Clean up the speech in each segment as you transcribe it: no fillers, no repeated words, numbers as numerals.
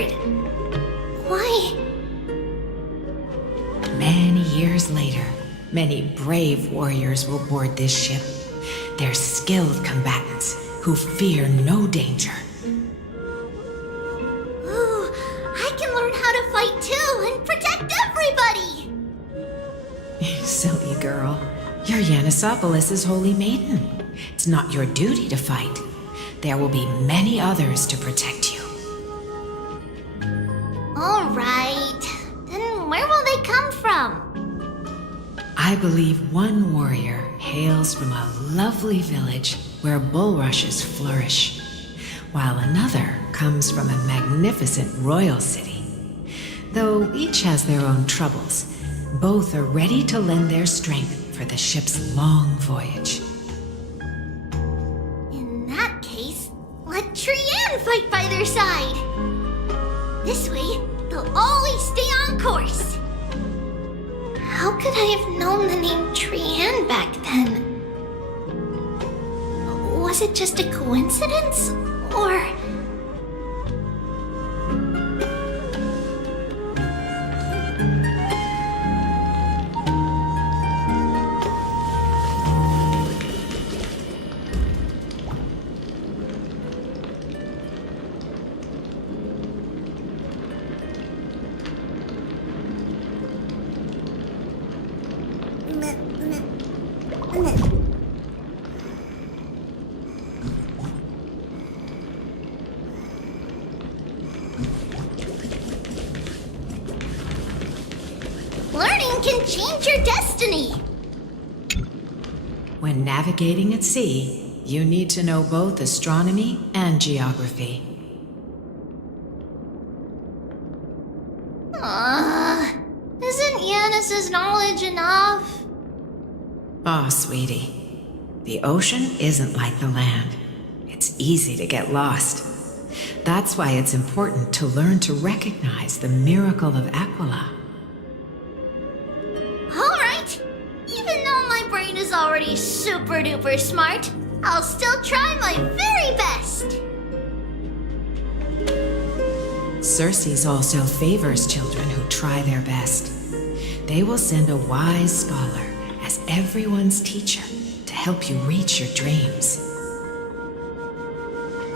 board. Why? Many years later, many brave warriors will board this ship. They're skilled combatants who fear no danger. Ooh, I can learn how to fight too and protect everybody! You silly girl. You're Yanisopoulos' holy maiden. It's not your duty to fight. There will be many others to protect you. All right. Then where will they come from? I believe one warrior hails from a lovely village where bulrushes flourish, while another comes from a magnificent royal city. Though each has their own troubles, both are ready to lend their strength for the ship's long voyage. In that case, let Trianne fight by their side. This way, they'll always stay on course. How could I have known the name Trianne back then? Was it just a coincidence? Or... Learning can change your destiny! When navigating at sea, you need to know both astronomy and geography. Isn't Yanis's knowledge enough? Oh, sweetie. The ocean isn't like the land. It's easy to get lost. That's why it's important to learn to recognize the miracle of Aquila. Alright! Even though my brain is already super duper smart, I'll still try my very best! Circe also favors children who try their best. They will send a wise scholar as everyone's teacher to help you reach your dreams.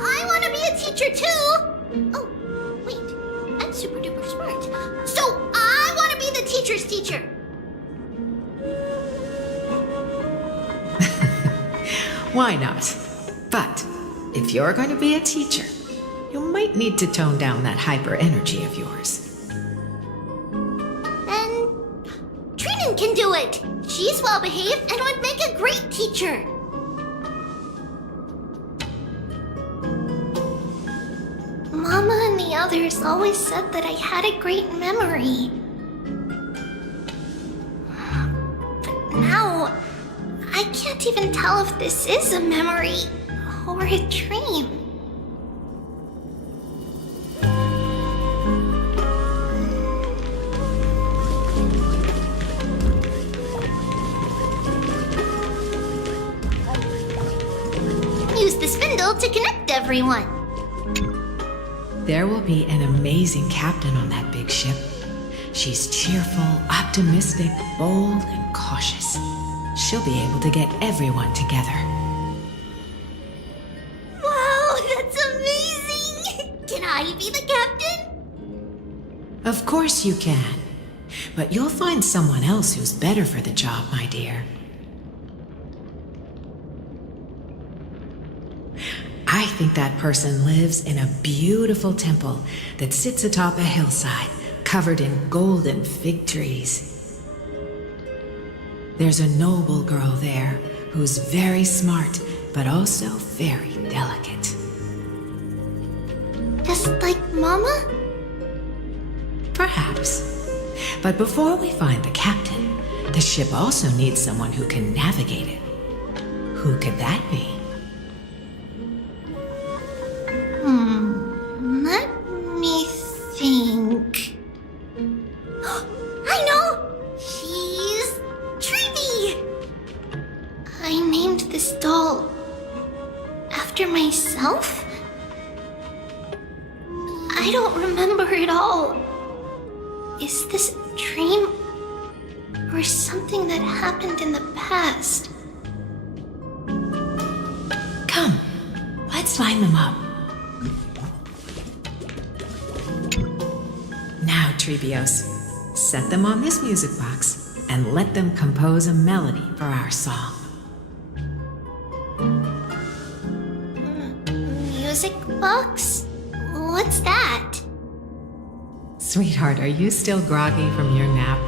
I want to be a teacher too! Oh, wait, I'm super duper smart. So I want to be the teacher's teacher! Why not? But if you're going to be a teacher, you might need to tone down that hyper energy of yours. Then Trinan can do it! She's well behaved and would make a great teacher! Mama and the others always said that I had a great memory. But now, I can't even tell if this is a memory or a dream. Use the spindle to connect everyone. There will be an amazing captain on that big ship. She's cheerful, optimistic, bold, and cautious. She'll be able to get everyone together. Wow, that's amazing! Can I be the captain? Of course you can. But you'll find someone else who's better for the job, my dear. I think that person lives in a beautiful temple that sits atop a hillside covered in golden fig trees. There's a noble girl there who's very smart, but also very delicate. Just like Mama? Perhaps. But before we find the captain, the ship also needs someone who can navigate it. Who could that be? Let me think. I know! She's Trivy! I named this doll after myself? I I don't remember it all. Is this a dream? Or something that happened in the past? Come, let's line them up. Now, Treebios, set them on this music box and let them compose a melody for our song. Music box? What's that? Sweetheart, are you still groggy from your nap?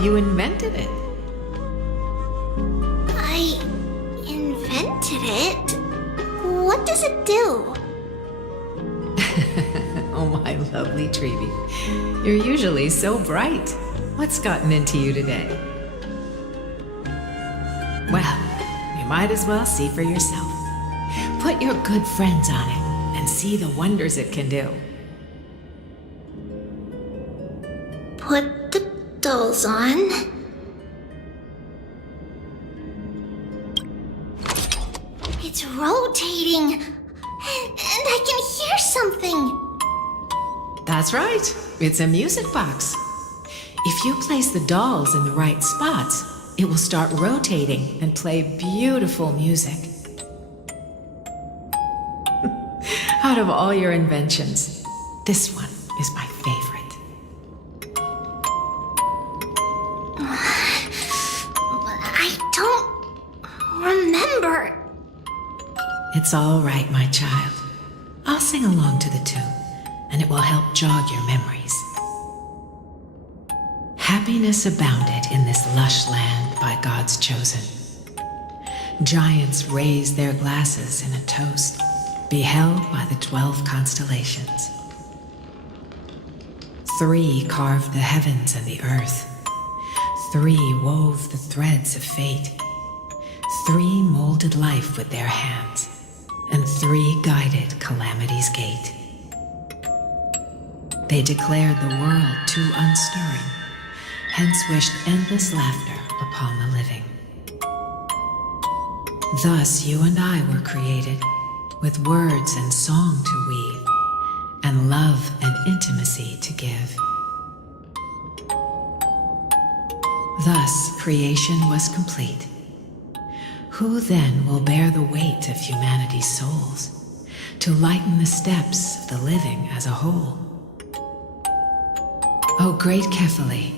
You invented it. I invented it? What does it do? Oh, my lovely Treeby. You're usually so bright. What's gotten into you today? Well, you might as well see for yourself. Put your good friends on it and see the wonders it can do. Put the dolls on. It's rotating, and I can hear something. That's right. It's a music box. If you place the dolls in the right spots, it will start rotating and play beautiful music. Out of all your inventions, this one is my favorite. I don't remember. It's all right, my child. I'll sing along to the tune, and it will help jog your memories. Happiness abounded in this lush land by God's chosen. Giants raised their glasses in a toast, beheld by the 12 constellations. 3 carved the heavens and the earth. 3 wove the threads of fate. 3 molded life with their hands, and 3 guided calamity's gate. They declared the world too unstirring, hence wished endless laughter upon the living. Thus you and I were created, with words and song to weave, and love and intimacy to give. Thus creation was complete. Who then will bear the weight of humanity's souls, to lighten the steps of the living as a whole? O great Kephale,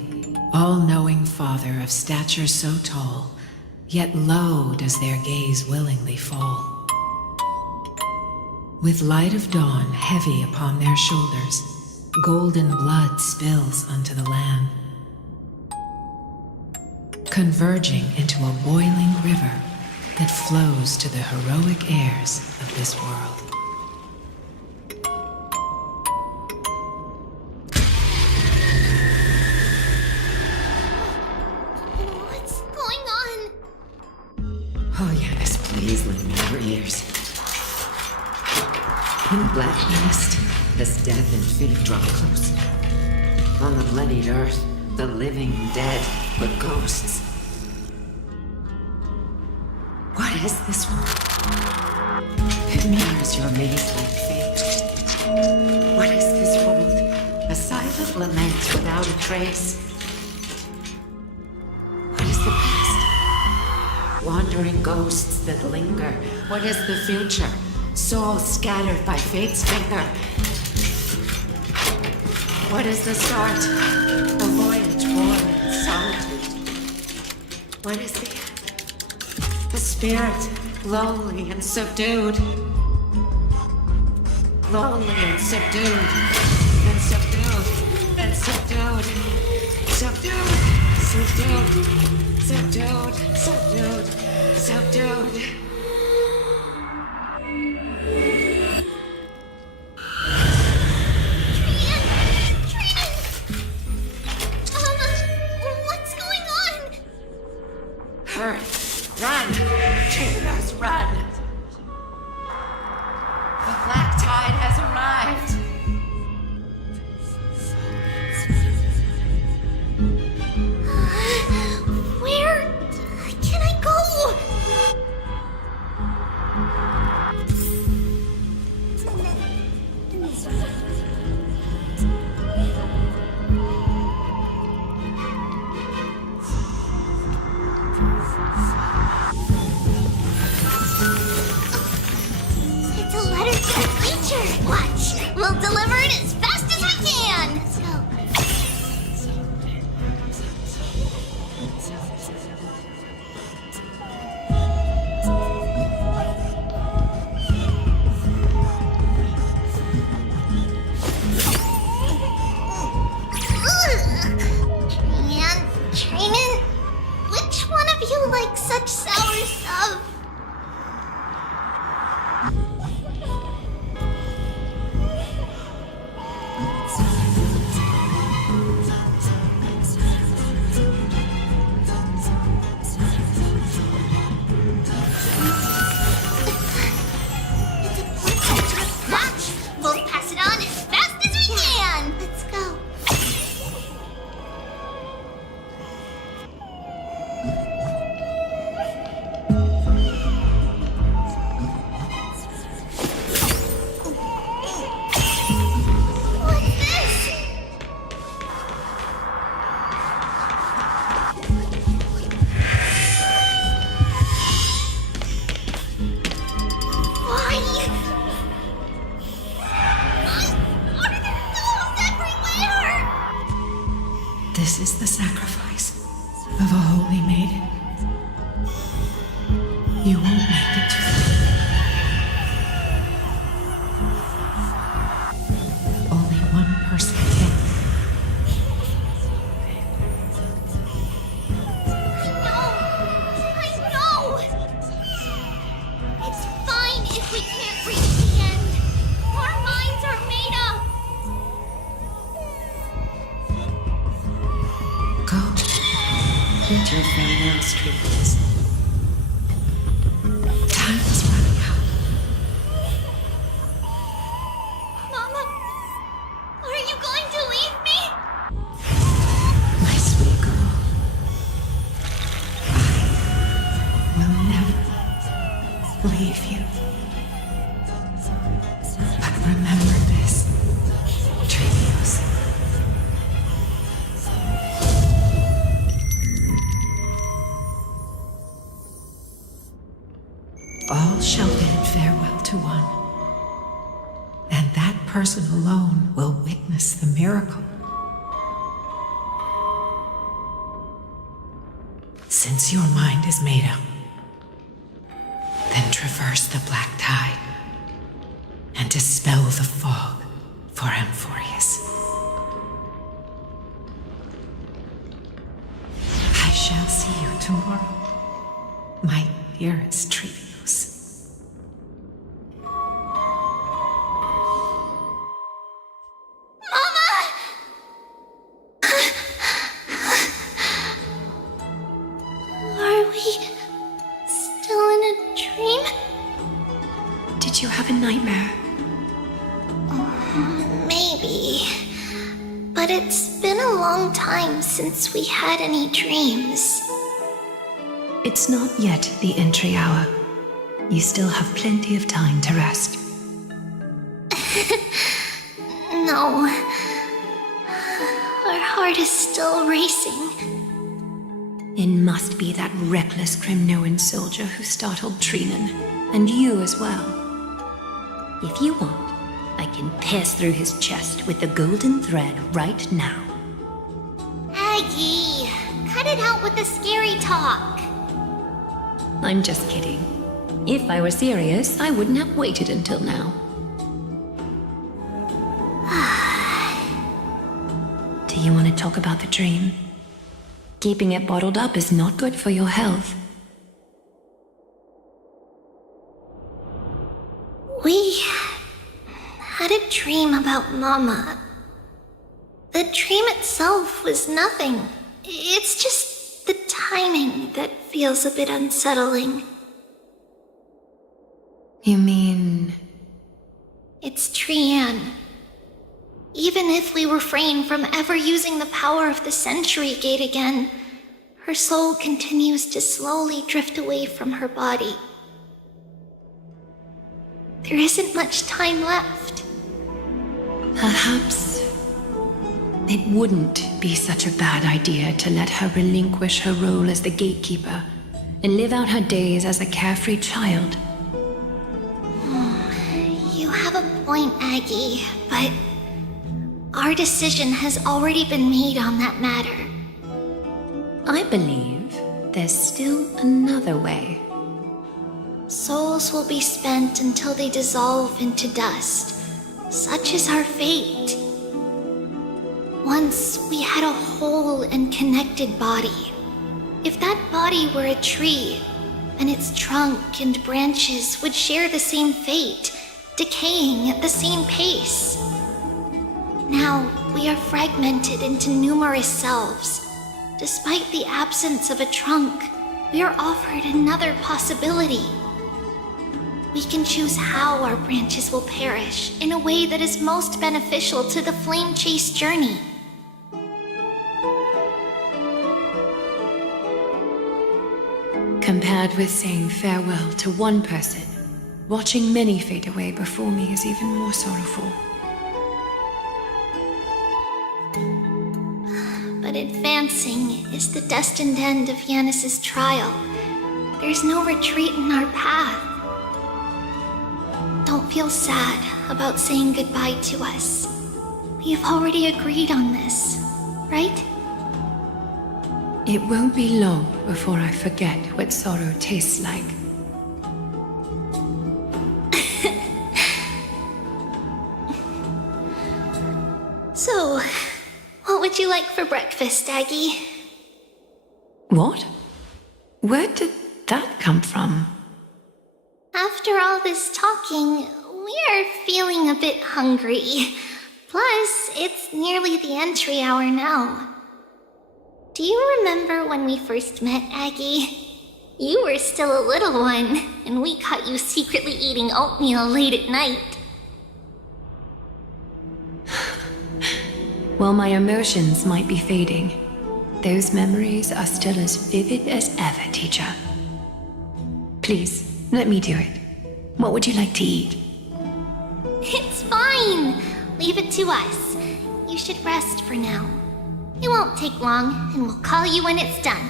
all-knowing Father of stature so tall, yet low does their gaze willingly fall. With light of dawn heavy upon their shoulders, golden blood spills unto the land, converging into a boiling river that flows to the heroic heirs of this world. What's going on? Oh yes, please lend me your ears. In the black mist, as death and fate draw close, on the bloodied earth, the living dead but ghosts. What is this one? It mirrors your maze-like fate. What is this world? A silent lament without a trace. What is the past? Wandering ghosts that linger. What is the future? Souls scattered by fate's finger. What is the start? A voyage born in solitude. What is the end? A spirit, lonely and subdued. Lonely and subdued. And subdued. And subdued. Subdued. Subdued. Subdued. Subdued. Subdued. What's going on? Hurry! Run! Cheetahs, run! The black tide has arrived! Where can I go? This is the sacrifice of a holy maiden. You won't make it to the only one person can. I know! It's fine if we can't reach the end. Our minds are made up. Go. Get your farewell streets. Time is running out. Mama, are you going to leave me? My sweet girl. I will never leave you. But remember this, Trevios. All shall bid farewell to one, and that person alone will witness the miracle. Since your mind is made up, then traverse the black tide and dispel the fog for Amphorius. I shall see you tomorrow, my dearest Trevios. Are we still in a dream? Did you have a nightmare? Maybe. But it's been a long time since we had any dreams. It's not yet the entry hour. You still have plenty of time to rest. No. Our heart is still racing. It must be that reckless Kremnoan soldier who startled Trinan, and you as well. If you want, I can pierce through his chest with the golden thread right now. Aggie, cut it out with the scary talk. I'm just kidding. If I were serious, I wouldn't have waited until now. Do you want to talk about the dream? Keeping it bottled up is not good for your health. We had a dream about Mama. The dream itself was nothing. It's just the timing that feels a bit unsettling. You mean... It's Trian. Even if we refrain from ever using the power of the Century Gate again, her soul continues to slowly drift away from her body. There isn't much time left. Perhaps it wouldn't be such a bad idea to let her relinquish her role as the gatekeeper and live out her days as a carefree child. You have a point, Aggie, but our decision has already been made on that matter. I believe there's still another way. Souls will be spent until they dissolve into dust. Such is our fate. Once we had a whole and connected body. If that body were a tree, then its trunk and branches would share the same fate, decaying at the same pace. Now, we are fragmented into numerous selves. Despite the absence of a trunk, we are offered another possibility. We can choose how our branches will perish in a way that is most beneficial to the flame chase journey. Compared with saying farewell to one person, watching many fade away before me is even more sorrowful. But advancing is the destined end of Yanis's trial. There's no retreat in our path. Don't feel sad about saying goodbye to us. We've already agreed on this, right? It won't be long before I forget what sorrow tastes like. So, what would you like for breakfast, Aggie? What? Where did that come from? After all this talking, we are feeling a bit hungry. Plus, it's nearly the entry hour now. Do you remember when we first met, Aggie? You were still a little one, and we caught you secretly eating oatmeal late at night. While my emotions might be fading, those memories are still as vivid as ever, teacher. Please, let me do it. What would you like to eat? It's fine. Leave it to us. You should rest for now. It won't take long, and we'll call you when it's done.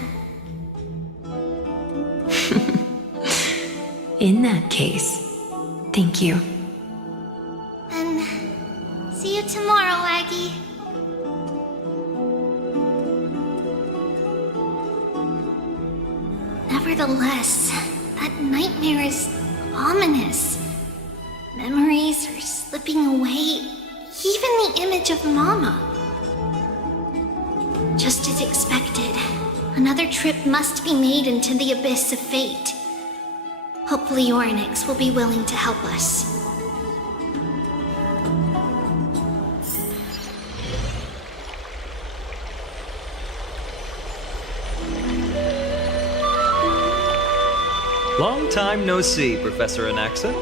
In that case, thank you. And see you tomorrow, Aggie. Nevertheless, that nightmare is ominous. Memories are slipping away, even the image of Mama. Just as expected, another trip must be made into the abyss of fate. Hopefully Orynyx will be willing to help us. Long time no see, Professor Anaxa.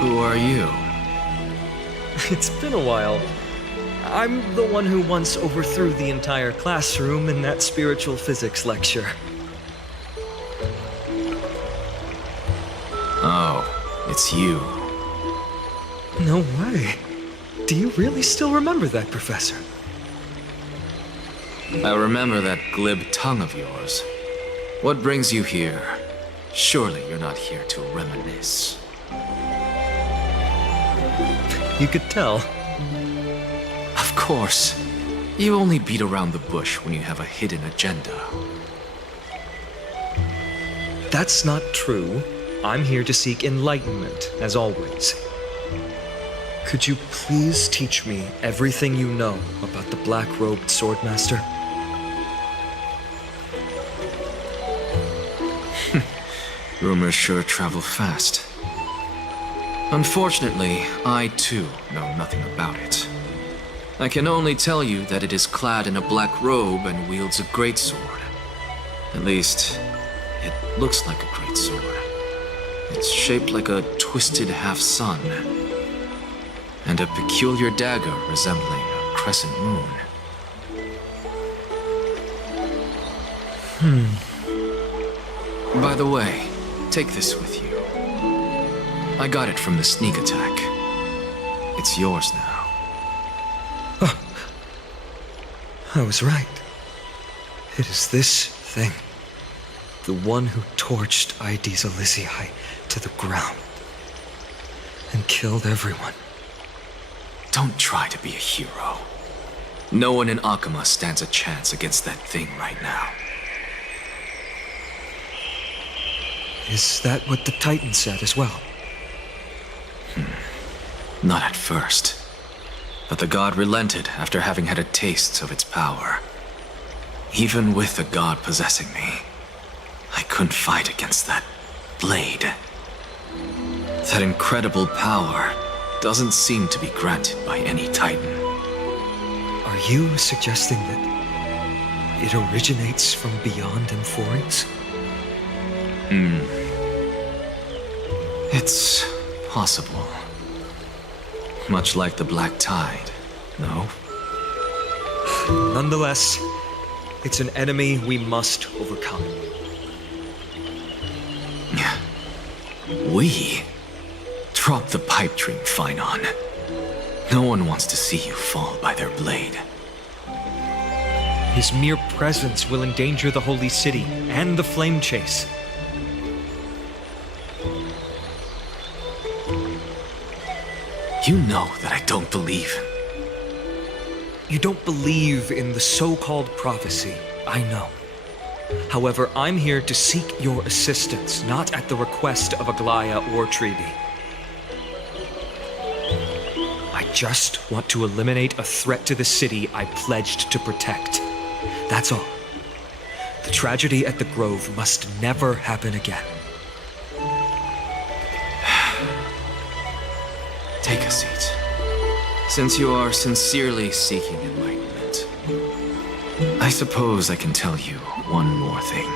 Who are you? It's been a while. I'm the one who once overthrew the entire classroom in that spiritual physics lecture. Oh, it's you. No way. Do you really still remember that, Professor? I remember that glib tongue of yours. What brings you here? Surely you're not here to reminisce. You could tell. Of course. You only beat around the bush when you have a hidden agenda. That's not true. I'm here to seek enlightenment, as always. Could you please teach me everything you know about the black-robed swordmaster? Rumors sure travel fast. Unfortunately, I too know nothing about it. I can only tell you that it is clad in a black robe and wields a greatsword. At least, it looks like a greatsword. It's shaped like a twisted half-sun, and a peculiar dagger resembling a crescent moon. By the way, take this with you. I got it from the sneak attack. It's yours now. I was right. It is this thing. The one who torched Aedes Elysiae to the ground and killed everyone. Don't try to be a hero. No one in Akama stands a chance against that thing right now. Is that what the Titan said as well? Not at first. But the god relented after having had a taste of its power. Even with the god possessing me, I couldn't fight against that blade. That incredible power doesn't seem to be granted by any Titan. Are you suggesting that it originates from beyond Emphories? It's possible. Much like the Black Tide, no? Nonetheless, it's an enemy we must overcome. We? Drop the pipe dream, Phynon. No one wants to see you fall by their blade. His mere presence will endanger the Holy City and the Flame Chase. You know that I don't believe. You don't believe in the so-called prophecy, I know. However, I'm here to seek your assistance, not at the request of Aglaya or Treeby. I just want to eliminate a threat to the city I pledged to protect. That's all. The tragedy at the Grove must never happen again. Take a seat. Since you are sincerely seeking enlightenment, I suppose I can tell you one more thing.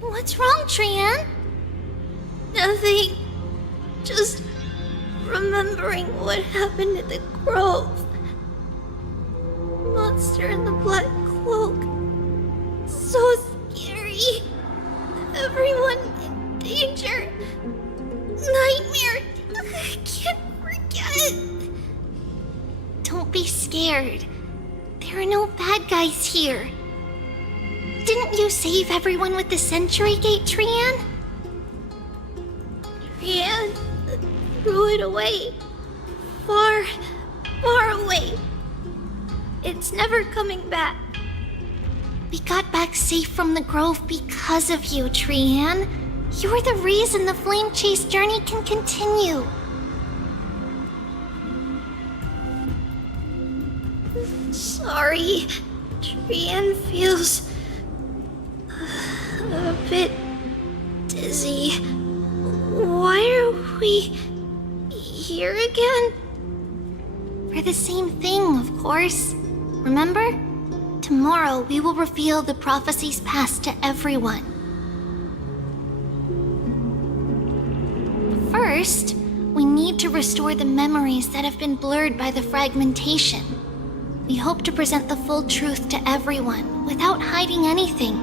What's wrong, Trian? Nothing. Just remembering what happened at the Grove. Monster in the black cloak. So scary. Everyone in danger. Nightmare. I can't forget. Don't be scared. There are no bad guys here. Didn't you save everyone with the Century Gate, Trian? Rian threw it away. Far, far away. It's never coming back. We got back safe from the Grove because of you, Trian. You're the reason the Flame Chase journey can continue. Sorry. Rian feels a bit dizzy. Why are we here again? For the same thing, of course. Remember? Tomorrow we will reveal the prophecies past to everyone. First, we need to restore the memories that have been blurred by the fragmentation. We hope to present the full truth to everyone without hiding anything.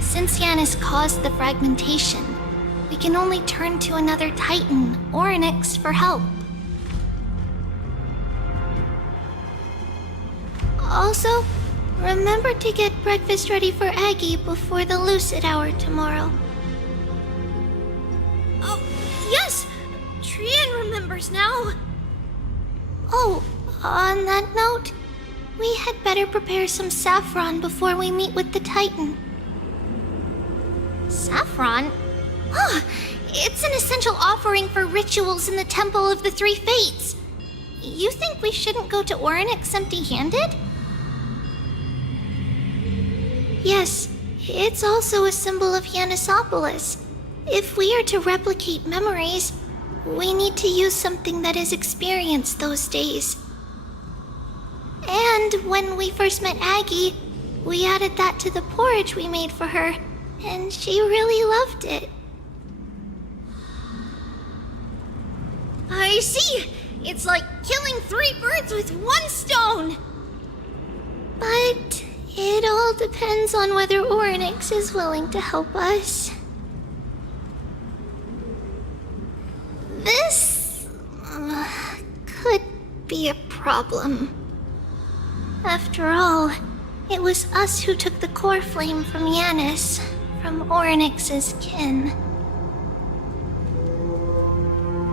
Since Yanis caused the fragmentation, we can only turn to another Titan or an X for help. Also, remember to get breakfast ready for Aggie before the Lucid Hour tomorrow. Oh, yes! Trian remembers now. Oh, on that note, we had better prepare some saffron before we meet with the Titan. Saffron? Oh, it's an essential offering for rituals in the Temple of the Three Fates. You think we shouldn't go to Orynyx empty-handed? Yes, it's also a symbol of Yanisopolis. If we are to replicate memories, we need to use something that is experienced those days. And when we first met Aggie, we added that to the porridge we made for her, and she really loved it. I see! It's like killing 3 birds with 1 stone! But it all depends on whether Orynyx is willing to help us. This could be a problem. After all, it was us who took the core flame from Yanis, from Orynyx's kin.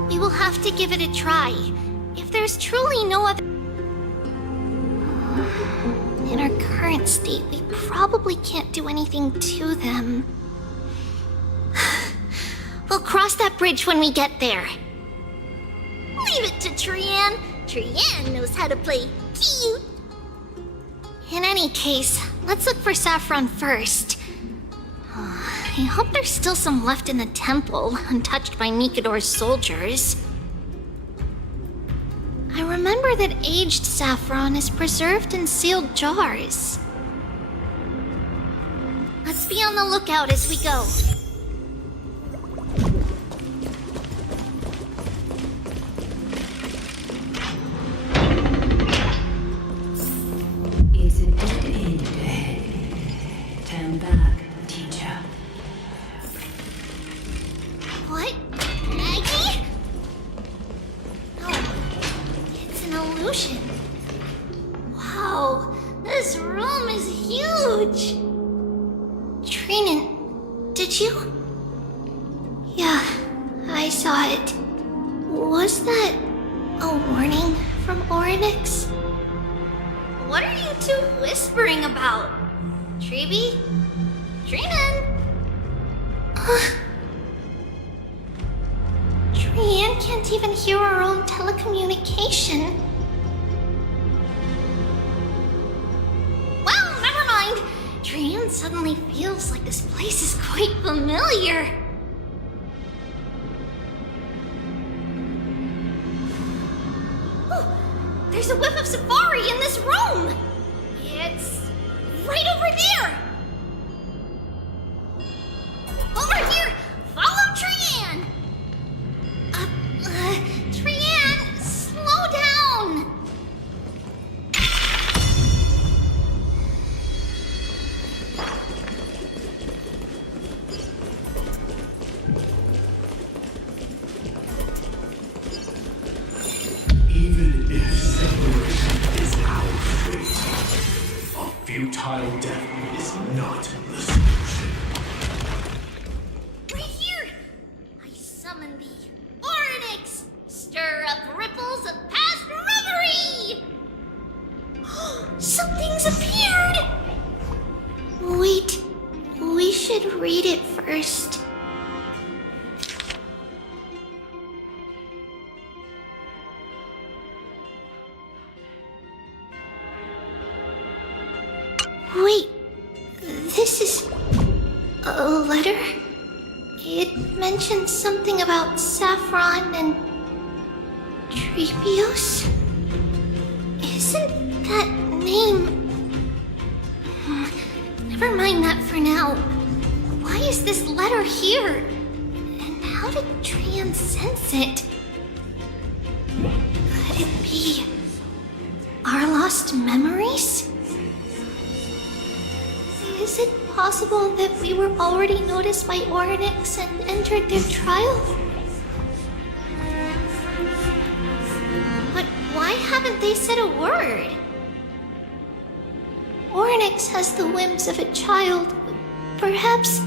We will have to give it a try. If there's truly no other... In our current state, we probably can't do anything to them. We'll cross that bridge when we get there. Leave it to Trian. Trian knows how to play cute. In any case, let's look for saffron first. I hope there's still some left in the temple, untouched by Mikador's soldiers. I remember that aged saffron is preserved in sealed jars. Let's be on the lookout as we go. Is a dead end ahead. Turn back, teacher. What? Maggie? No, it's an illusion. Wow, this room is huge. Trinan, did you? Yeah, I saw it. Was that a warning from Oryx? What are you two whispering about? Treeby? Trinan? Trian can't even hear our own telecommunication. Well, never mind. Trian suddenly feels like this place is quite familiar. Oh, there's a whiff of safari in this room. It's right over there. Over here! Follow Trian! Trian, slow down! Even if separation is our fate, a futile death is not the solution. Right here! I summon thee, Oryx! Stir up ripples of past reverie! Something's appeared! Wait, we should read it first. Wait, this is a letter? It mentions something about Saffron and Trebios? Isn't that name... Never mind that for now. Why is this letter here? And how did Trian sense it? Could it be our lost memories? Is it possible that we were already noticed by Oryx and entered their trial? But why haven't they said a word? Oryx has the whims of a child. Perhaps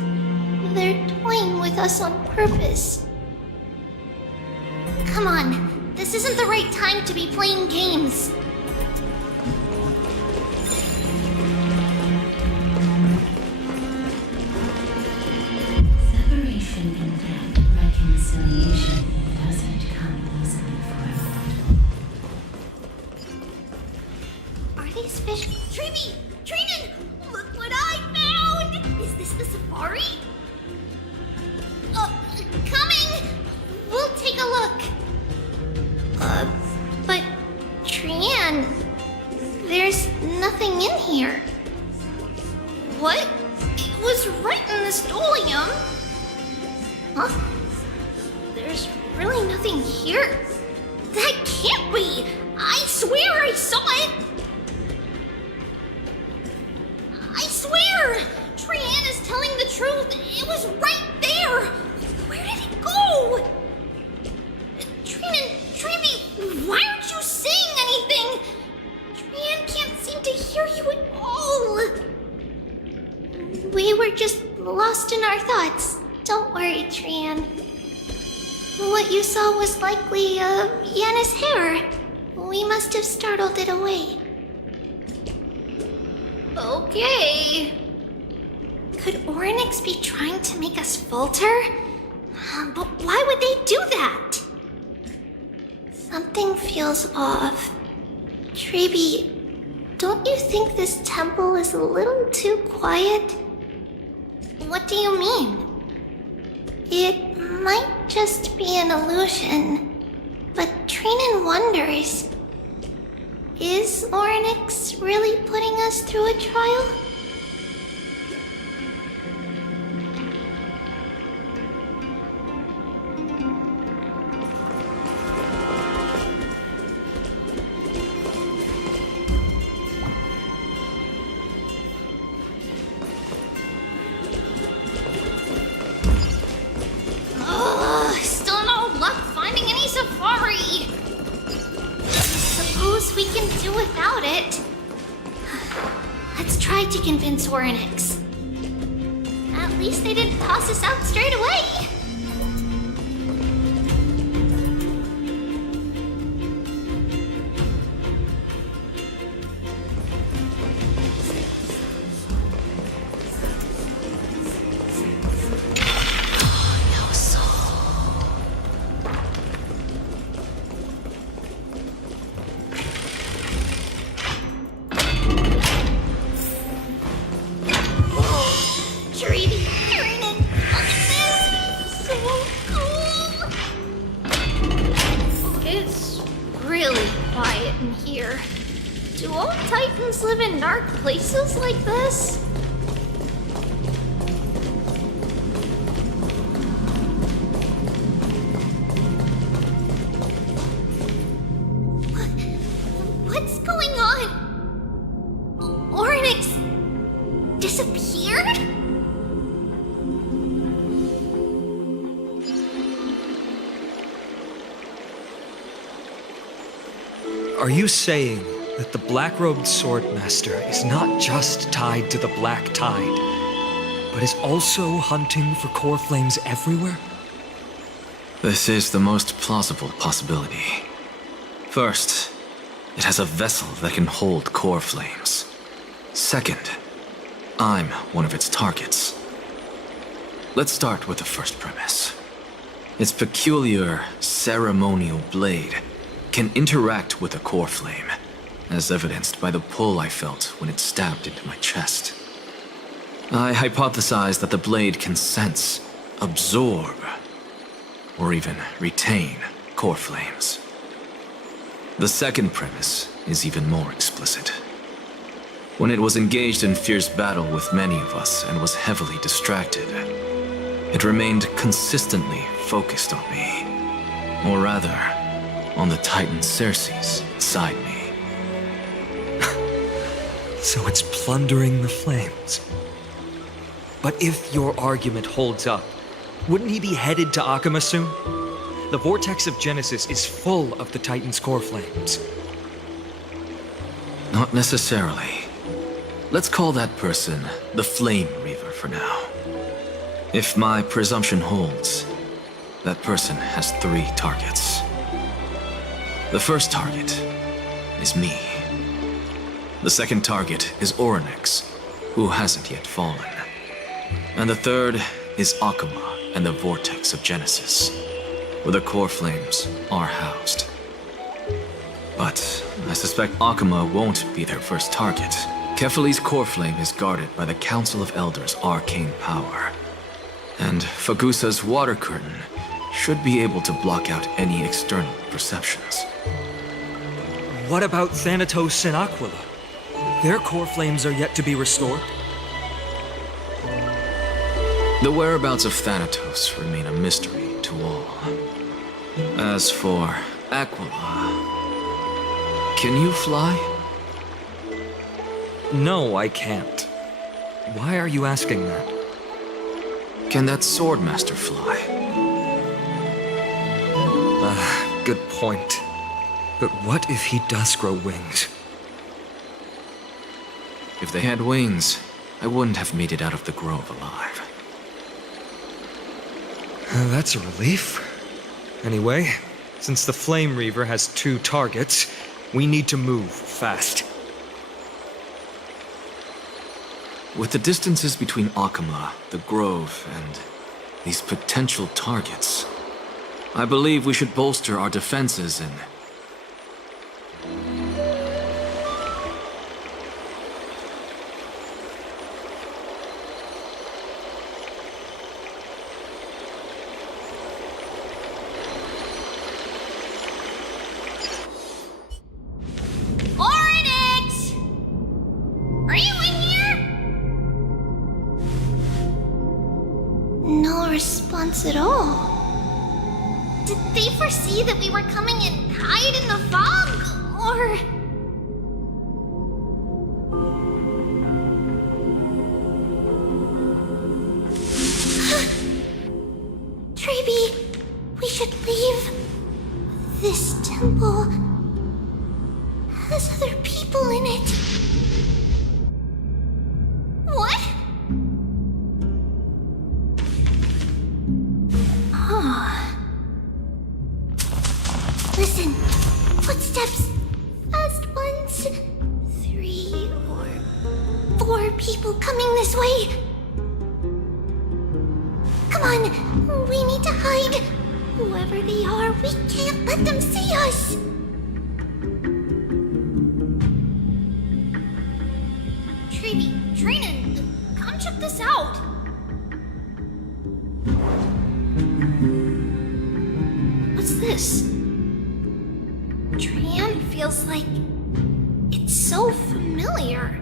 they're toying with us on purpose. Come on, this isn't the right time to be playing games. Separation and death, reconciliation doesn't come easily for a Are these fish? Treeby! Trinan! Look what I found! Is this the safari? Coming! We'll take a look. But Trian, there's nothing in here. What? It was right in the stolium. Huh? There's really nothing here. That can't be! I swear I saw it! I swear! Trian is telling the truth. It was right there! Where did it go? Trinan, Treeby, why aren't you saying anything? Trian can't seem to hear you at all. We were just lost in our thoughts. Don't worry, Trian. What you saw was likely, Yanna's hair. We must have startled it away. Okay. Could Oryx be trying to make us falter? But why would they do that? Something feels off. Treeby, don't you think this temple is a little too quiet? What do you mean? It might just be an illusion, but Trinan wonders, is Oryx really putting us through a trial? Still no luck finding any safari. Suppose we can do without it. Let's try to convince Oryx. At least they didn't toss us out straight away. Do all Titans live in dark places like this? What's going on? Oryx disappeared? Are you saying that the black-robed swordmaster is not just tied to the Black Tide, but is also hunting for core flames everywhere? This is the most plausible possibility. First, it has a vessel that can hold core flames. Second, I'm one of its targets. Let's start with the first premise. Its peculiar ceremonial blade can interact with a core flame, as evidenced by the pull I felt when it stabbed into my chest. I hypothesized that the blade can sense, absorb, or even retain core flames. The second premise is even more explicit. When it was engaged in fierce battle with many of us and was heavily distracted, it remained consistently focused on me. Or rather, on the Titan Circes inside me. So it's plundering the flames. But if your argument holds up, wouldn't he be headed to Akama soon? The vortex of Genesis is full of the Titan's core flames. Not necessarily. Let's call that person the Flame Reaver for now. If my presumption holds, that person has 3 targets. The first target is me. The second target is Oryx, who hasn't yet fallen. And the third is Akama and the Vortex of Genesis, where the core flames are housed. But I suspect Akama won't be their first target. Kefali's core flame is guarded by the Council of Elders' arcane power. And Fagusa's water curtain should be able to block out any external perceptions. What about Thanatos and Aquila? Their core flames are yet to be restored. The whereabouts of Thanatos remain a mystery to all. As for Aquila, can you fly? No, I can't. Why are you asking that? Can that Swordmaster fly? Good point. But what if he does grow wings? If they had wings, I wouldn't have made it out of the grove alive. That's a relief. Anyway, since the Flame Reaver has 2 targets, we need to move fast. With the distances between Akama, the grove, and these potential targets, I believe we should bolster our defenses and... Oryx! Are you in here? No response at all. Did they foresee that we were coming and hide in the fog? Or... Treeby, we should leave. This temple has other people in it. What? more people coming this way. Come on, we need to hide. Whoever they are, we can't let them see us. Trina, come check this out. What's this? Trian feels like it's so familiar.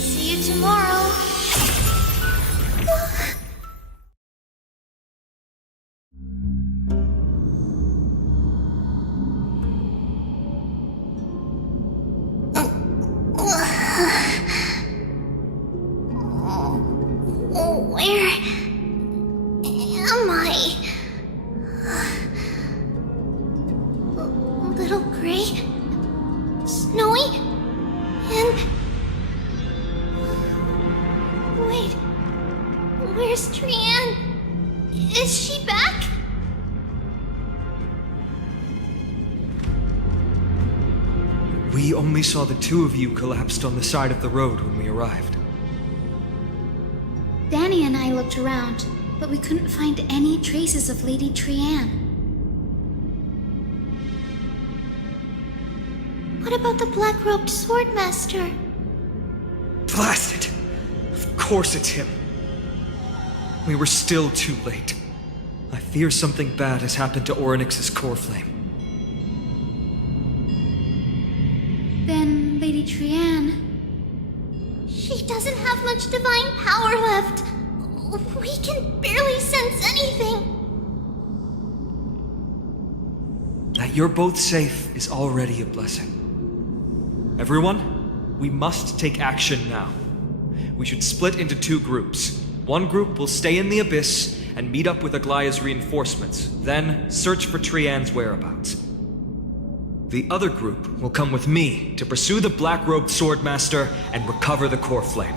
See you tomorrow. Where am I? Little gray, snowy, and wait, where's Trian? Is she back? We only saw the two of you collapsed on the side of the road when we arrived. Danny and I looked around, but we couldn't find any traces of Lady Trian. What about the black-robed swordmaster? Blast it! Of course it's him. We were still too late. I fear something bad has happened to Orynyx's core flame. Then Lady Trian... She doesn't have much divine power left. We can barely sense anything. That you're both safe is already a blessing. Everyone, we must take action now. We should split into two groups. One group will stay in the Abyss and meet up with Aglaya's reinforcements, then search for Trian's whereabouts. The other group will come with me to pursue the black-robed swordmaster and recover the core flame.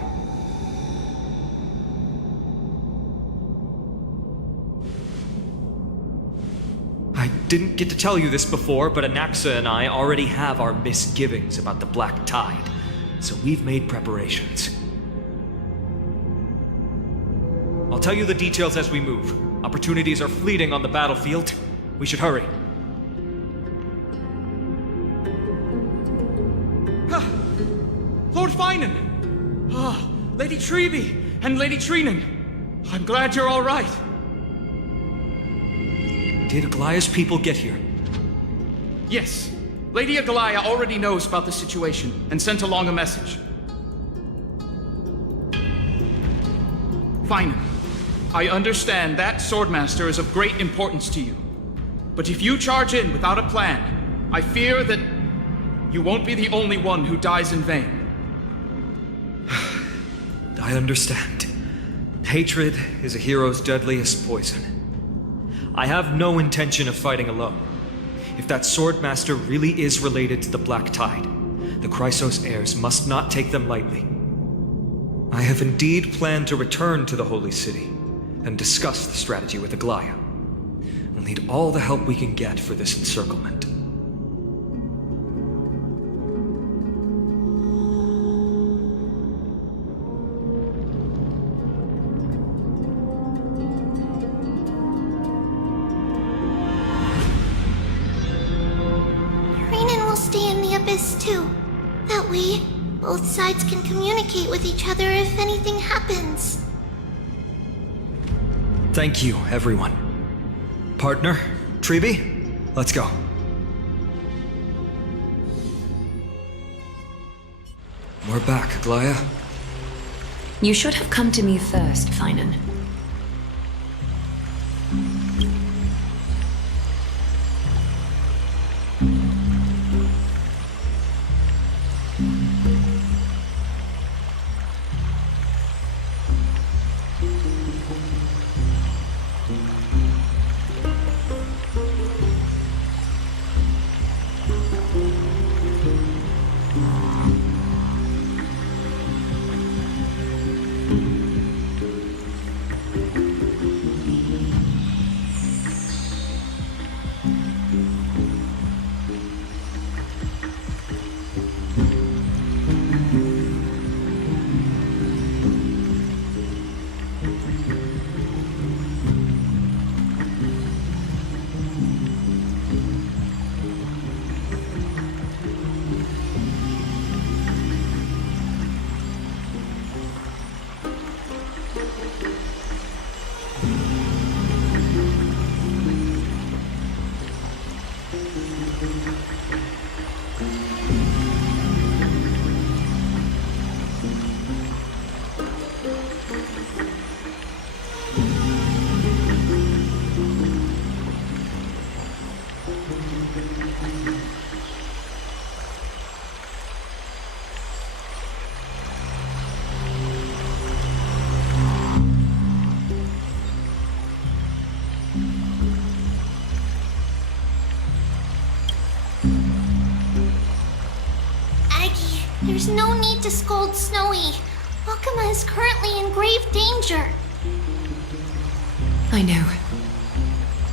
I didn't get to tell you this before, but Anaxa and I already have our misgivings about the Black Tide, so we've made preparations. I'll tell you the details as we move. Opportunities are fleeting on the battlefield. We should hurry. Lord Finan! Ah, Lady Treby and Lady Trinan. I'm glad you're all right. Did Aglaya's people get here? Yes. Lady Aglaya already knows about the situation and sent along a message. Finan, I understand that Swordmaster is of great importance to you. But if you charge in without a plan, I fear that you won't be the only one who dies in vain. I understand. Hatred is a hero's deadliest poison. I have no intention of fighting alone. If that Swordmaster really is related to the Black Tide, the Chrysos heirs must not take them lightly. I have indeed planned to return to the Holy City and discuss the strategy with Aglaya. We'll need all the help we can get for this encirclement. Too. That way, both sides can communicate with each other if anything happens. Thank you, everyone. Partner, Treby, let's go. We're back, Aglaya. You should have come to me first, Finan. Aggie, there's no need to scold Snowy. Akuma is currently in grave danger. I know.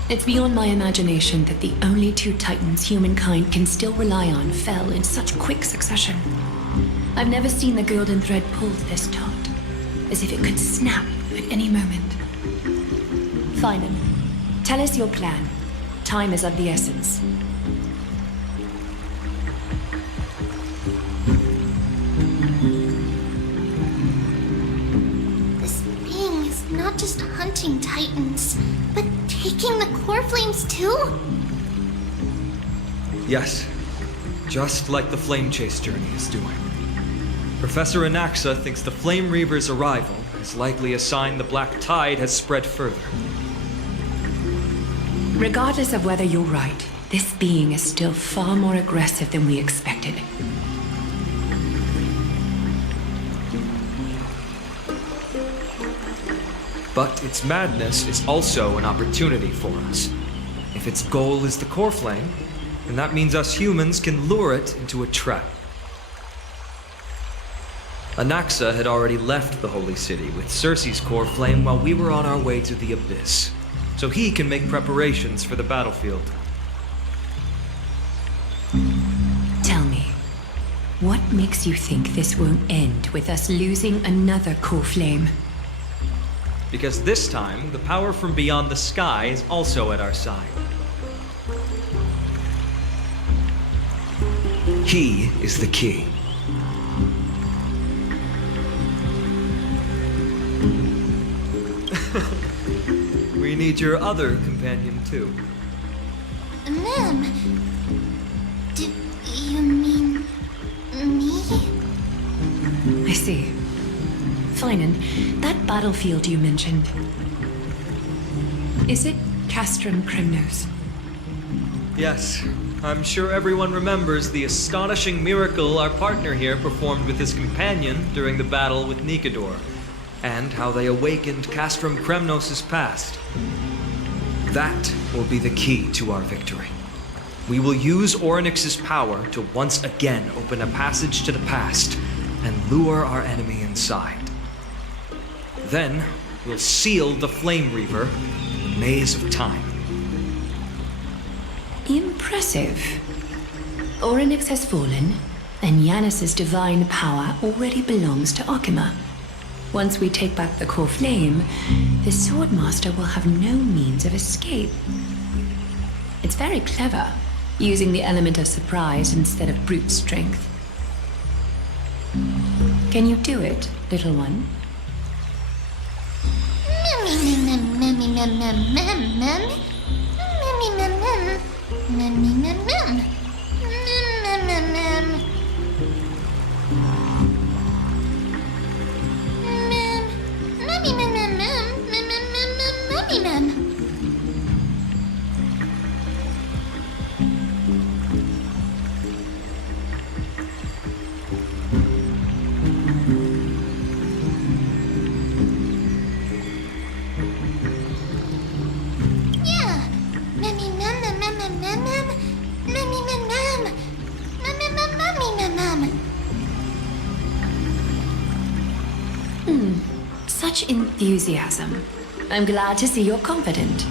It's beyond my imagination that the only two titans humankind can still rely on fell in such quick succession. I've never seen the golden thread pulled this taut, as if it could snap at any moment. Finan, tell us your plan. Time is of the essence. This being is not just hunting titans, but taking the core flames too? Yes, just like the Flame Chase journey is doing. Professor Anaxa thinks the Flame Reaver's arrival is likely a sign the Black Tide has spread further. Regardless of whether you're right, this being is still far more aggressive than we expected. But its madness is also an opportunity for us. If its goal is the core flame, then that means us humans can lure it into a trap. Anaxa had already left the Holy City with Cersei's core flame while we were on our way to the Abyss, so he can make preparations for the battlefield. Tell me, what makes you think this won't end with us losing another core flame? Because this time, the power from beyond the sky is also at our side. He is the key. We need your other companion, too. Ma'am, do you mean me? I see. Finan, that battlefield you mentioned, is it Castrum Kremnos? Yes, I'm sure everyone remembers the astonishing miracle our partner here performed with his companion during the battle with Nikador, and how they awakened Castrum Kremnos' past. That will be the key to our victory. We will use Orynyx's power to once again open a passage to the past and lure our enemy inside. Then, we'll seal the Flame Reaver in the maze of time. Impressive. Orynyx has fallen, and Yanis's divine power already belongs to Akuma. Once we take back the core flame, the Swordmaster will have no means of escape. It's very clever, using the element of surprise instead of brute strength. Can you do it, little one? enthusiasm. I'm glad to see you're confident.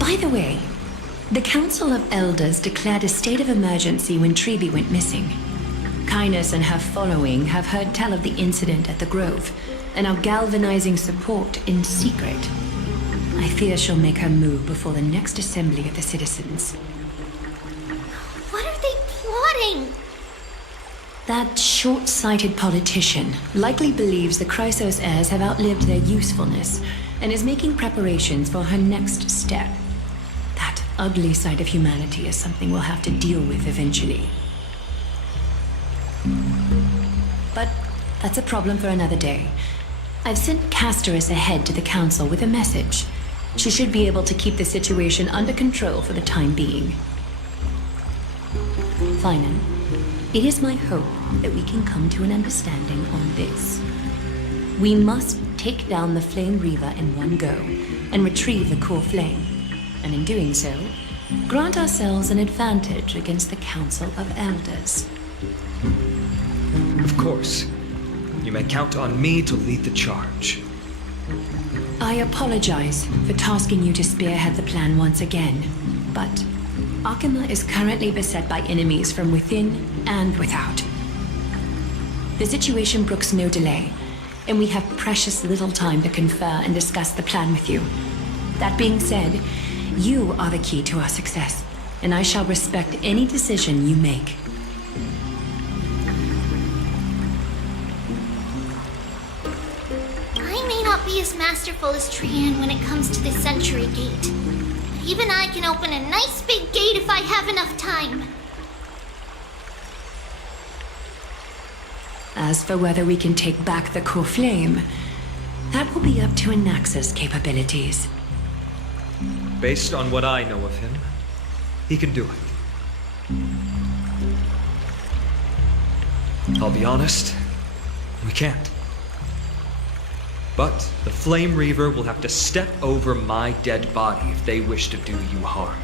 By the way, the Council of Elders declared a state of emergency when Treeby went missing. Kynus and her following have heard tell of the incident at the Grove and are galvanizing support in secret. I fear she'll make her move before the next assembly of the citizens. What are they plotting? That short-sighted politician likely believes the Chrysos heirs have outlived their usefulness and is making preparations for her next step. That ugly side of humanity is something we'll have to deal with eventually. But that's a problem for another day. I've sent Castorus ahead to the council with a message. She should be able to keep the situation under control for the time being. Finan, it is my hope that we can come to an understanding on this. We must take down the Flame Reaver in one go and retrieve the core flame, and in doing so, grant ourselves an advantage against the Council of Elders. Of course. You may count on me to lead the charge. I apologize for tasking you to spearhead the plan once again, but Akima is currently beset by enemies from within and without. The situation brooks no delay, and we have precious little time to confer and discuss the plan with you. That being said, you are the key to our success, and I shall respect any decision you make. I may not be as masterful as Trian when it comes to the Century Gate. But even I can open a nice big gate if I have enough time. As for whether we can take back the core flame, that will be up to Anaxa's capabilities. Based on what I know of him, he can do it. I'll be honest, we can't. But the Flame Reaver will have to step over my dead body if they wish to do you harm.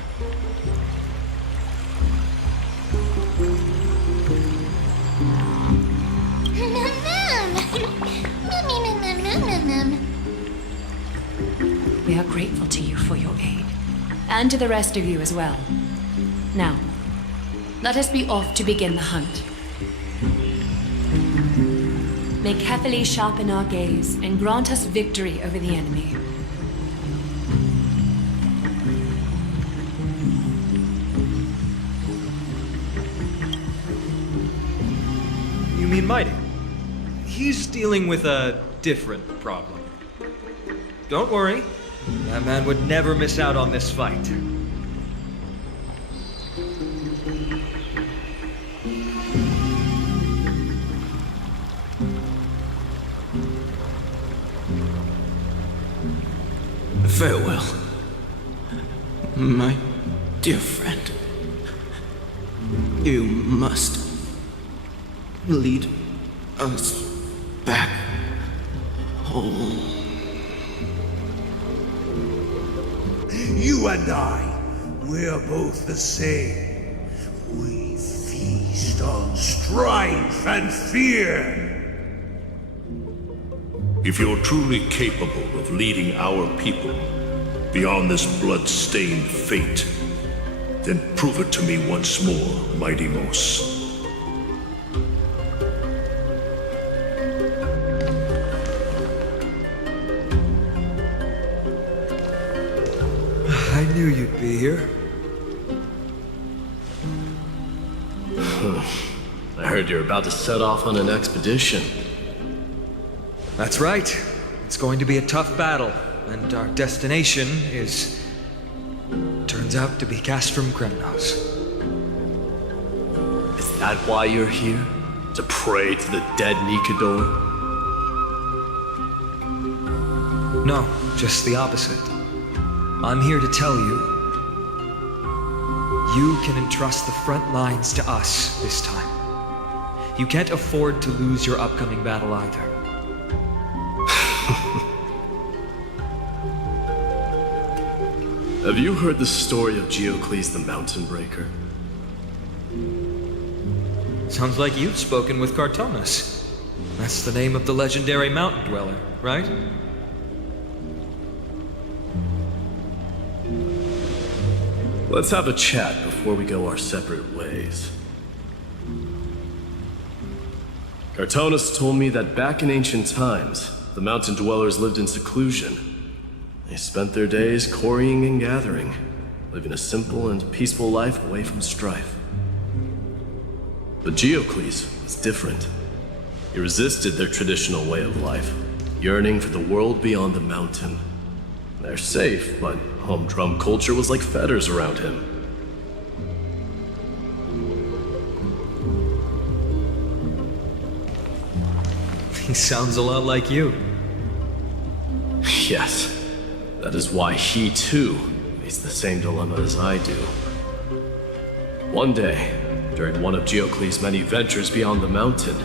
We are grateful to you for your aid, and to the rest of you as well. Now, let us be off to begin the hunt. May Kethely sharpen our gaze and grant us victory over the enemy. You mean Mighty? He's dealing with a different problem. Don't worry, that man would never miss out on this fight. Farewell, my dear friend. You must lead us back home. You and I, we're both the same. We feast on strife and fear. If you're truly capable of leading our people beyond this blood-stained fate, then prove it to me once more, Mighty Mos. I knew you'd be here. I heard you're about to set off on an expedition. That's right. It's going to be a tough battle, and our destination turns out to be Castrum Kremnos. Is that why you're here? To pray to the dead Nikador? No, just the opposite. I'm here to tell you, you can entrust the front lines to us this time. You can't afford to lose your upcoming battle either. Have you heard the story of Geocles the Mountain Breaker? Sounds like you've spoken with Cartonus. That's the name of the legendary mountain dweller, right? Let's have a chat before we go our separate ways. Cartonus told me that back in ancient times, the mountain dwellers lived in seclusion. They spent their days quarrying and gathering, living a simple and peaceful life away from strife. But Geocles was different. He resisted their traditional way of life, yearning for the world beyond the mountain. They're safe, but humdrum culture was like fetters around him. He sounds a lot like you. Yes, that is why he too faced the same dilemma as I do. One day, during one of Geocles' many ventures beyond the mountain,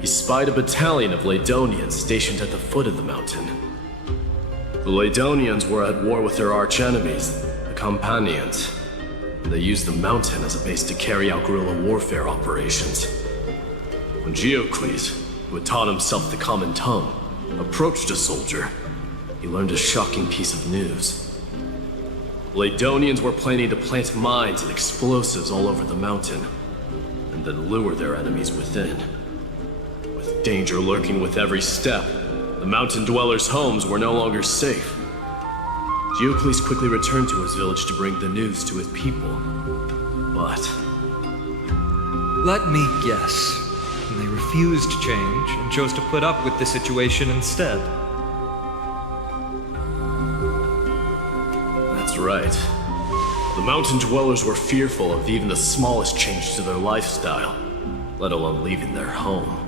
he spied a battalion of Ladonians stationed at the foot of the mountain. The Ladonians were at war with their arch-enemies, the Companions, and they used the mountain as a base to carry out guerrilla warfare operations. When Geocles, who had taught himself the common tongue, approached a soldier, he learned a shocking piece of news. Ladonians were planning to plant mines and explosives all over the mountain, and then lure their enemies within. With danger lurking with every step, the mountain dwellers' homes were no longer safe. Geocles quickly returned to his village to bring the news to his people. But Let me guess. They refused change and chose to put up with the situation instead. that's right. The mountain dwellers were fearful of even the smallest change to their lifestyle, let alone leaving their home.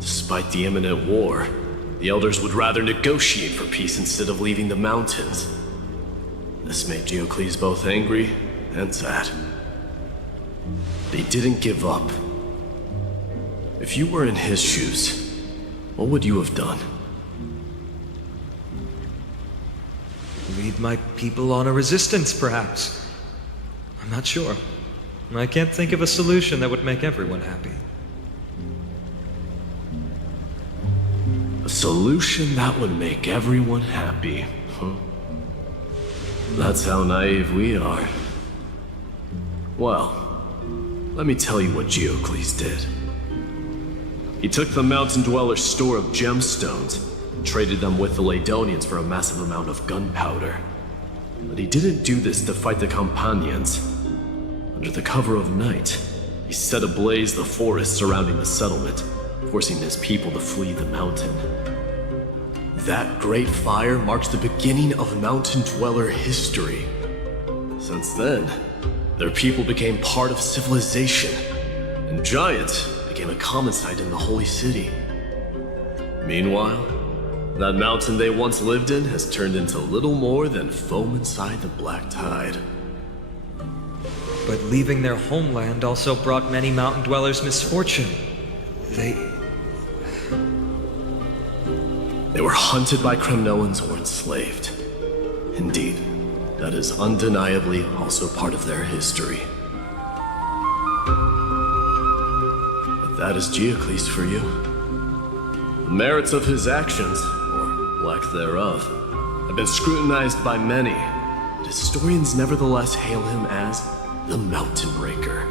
Despite the imminent war, the elders would rather negotiate for peace instead of leaving the mountains. This made Geocles both angry and sad. They didn't give up. If you were in his shoes, what would you have done? Lead my people on a resistance, perhaps. I'm not sure. I can't think of a solution that would make everyone happy. A solution that would make everyone happy, huh? That's how naive we are. Well, let me tell you what Geocles did. He took the mountain dweller's store of gemstones and traded them with the Ladonians for a massive amount of gunpowder. But he didn't do this to fight the Companions. Under the cover of night, he set ablaze the forest surrounding the settlement, forcing his people to flee the mountain. That great fire marked the beginning of mountain dweller history. Since then, their people became part of civilization, and giants became a common sight in the holy city. Meanwhile, that mountain they once lived in has turned into little more than foam inside the black tide. But leaving their homeland also brought many mountain dwellers misfortune. They were hunted by Kremnoans or enslaved. Indeed, that is undeniably also part of their history. But that is Geocles for you. The merits of his actions, or lack thereof, have been scrutinized by many, but historians nevertheless hail him as the Mountain Breaker.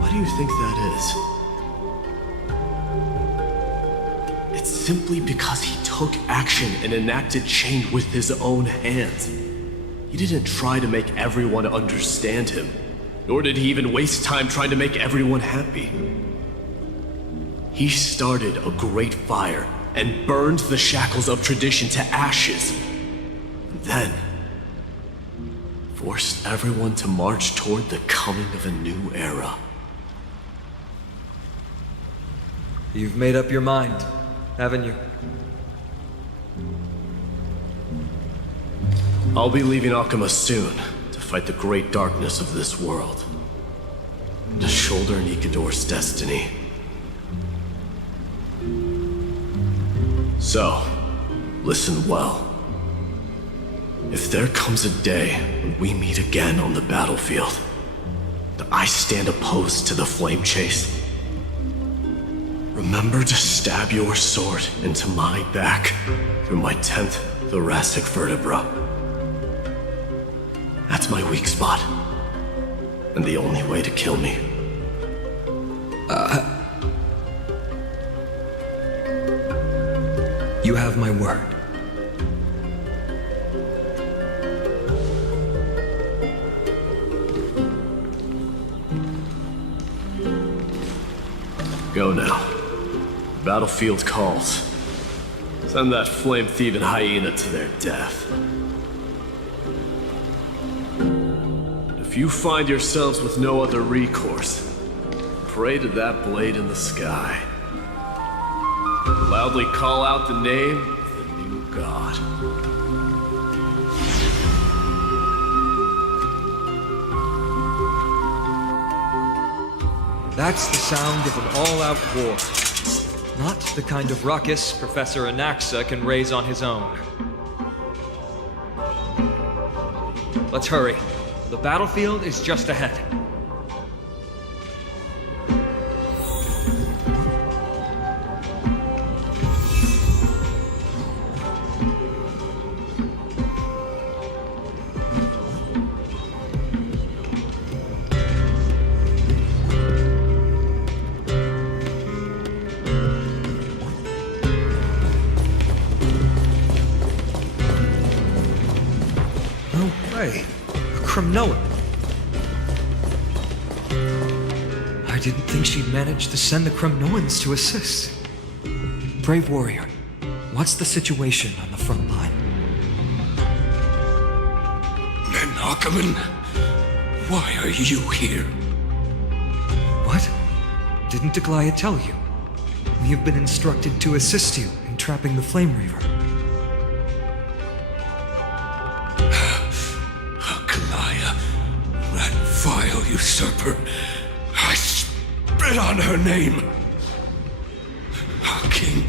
Why do you think that is? It's simply because he took action and enacted change with his own hands. He didn't try to make everyone understand him, nor did he even waste time trying to make everyone happy. He started a great fire and burned the shackles of tradition to ashes. And then forced everyone to march toward the coming of a new era. You've made up your mind, haven't you? I'll be leaving Akama soon to fight the great darkness of this world, and to shoulder Nikador's destiny. So, listen well. If there comes a day when we meet again on the battlefield, that I stand opposed to the flame chase, Remember to stab your sword into my back through my 10th thoracic vertebra. That's my weak spot. And the only way to kill me. You have my word. Go now. Battlefield calls. Send that flame-thieving hyena to their death. If you find yourselves with no other recourse, pray to that blade in the sky. Loudly call out the name of the new god. That's the sound of an all-out war. Not the kind of ruckus Professor Anaxa can raise on his own. Let's hurry. The battlefield is just ahead. Hey, a Kremnoan. I didn't think she'd manage to send the Kremnoans to assist. Brave warrior, what's the situation on the front line? Menachem, why are you here? What? Didn't Deglaya tell you? We have been instructed to assist you in trapping the Flame Reaver. Vile usurper. I spit on her name. Our king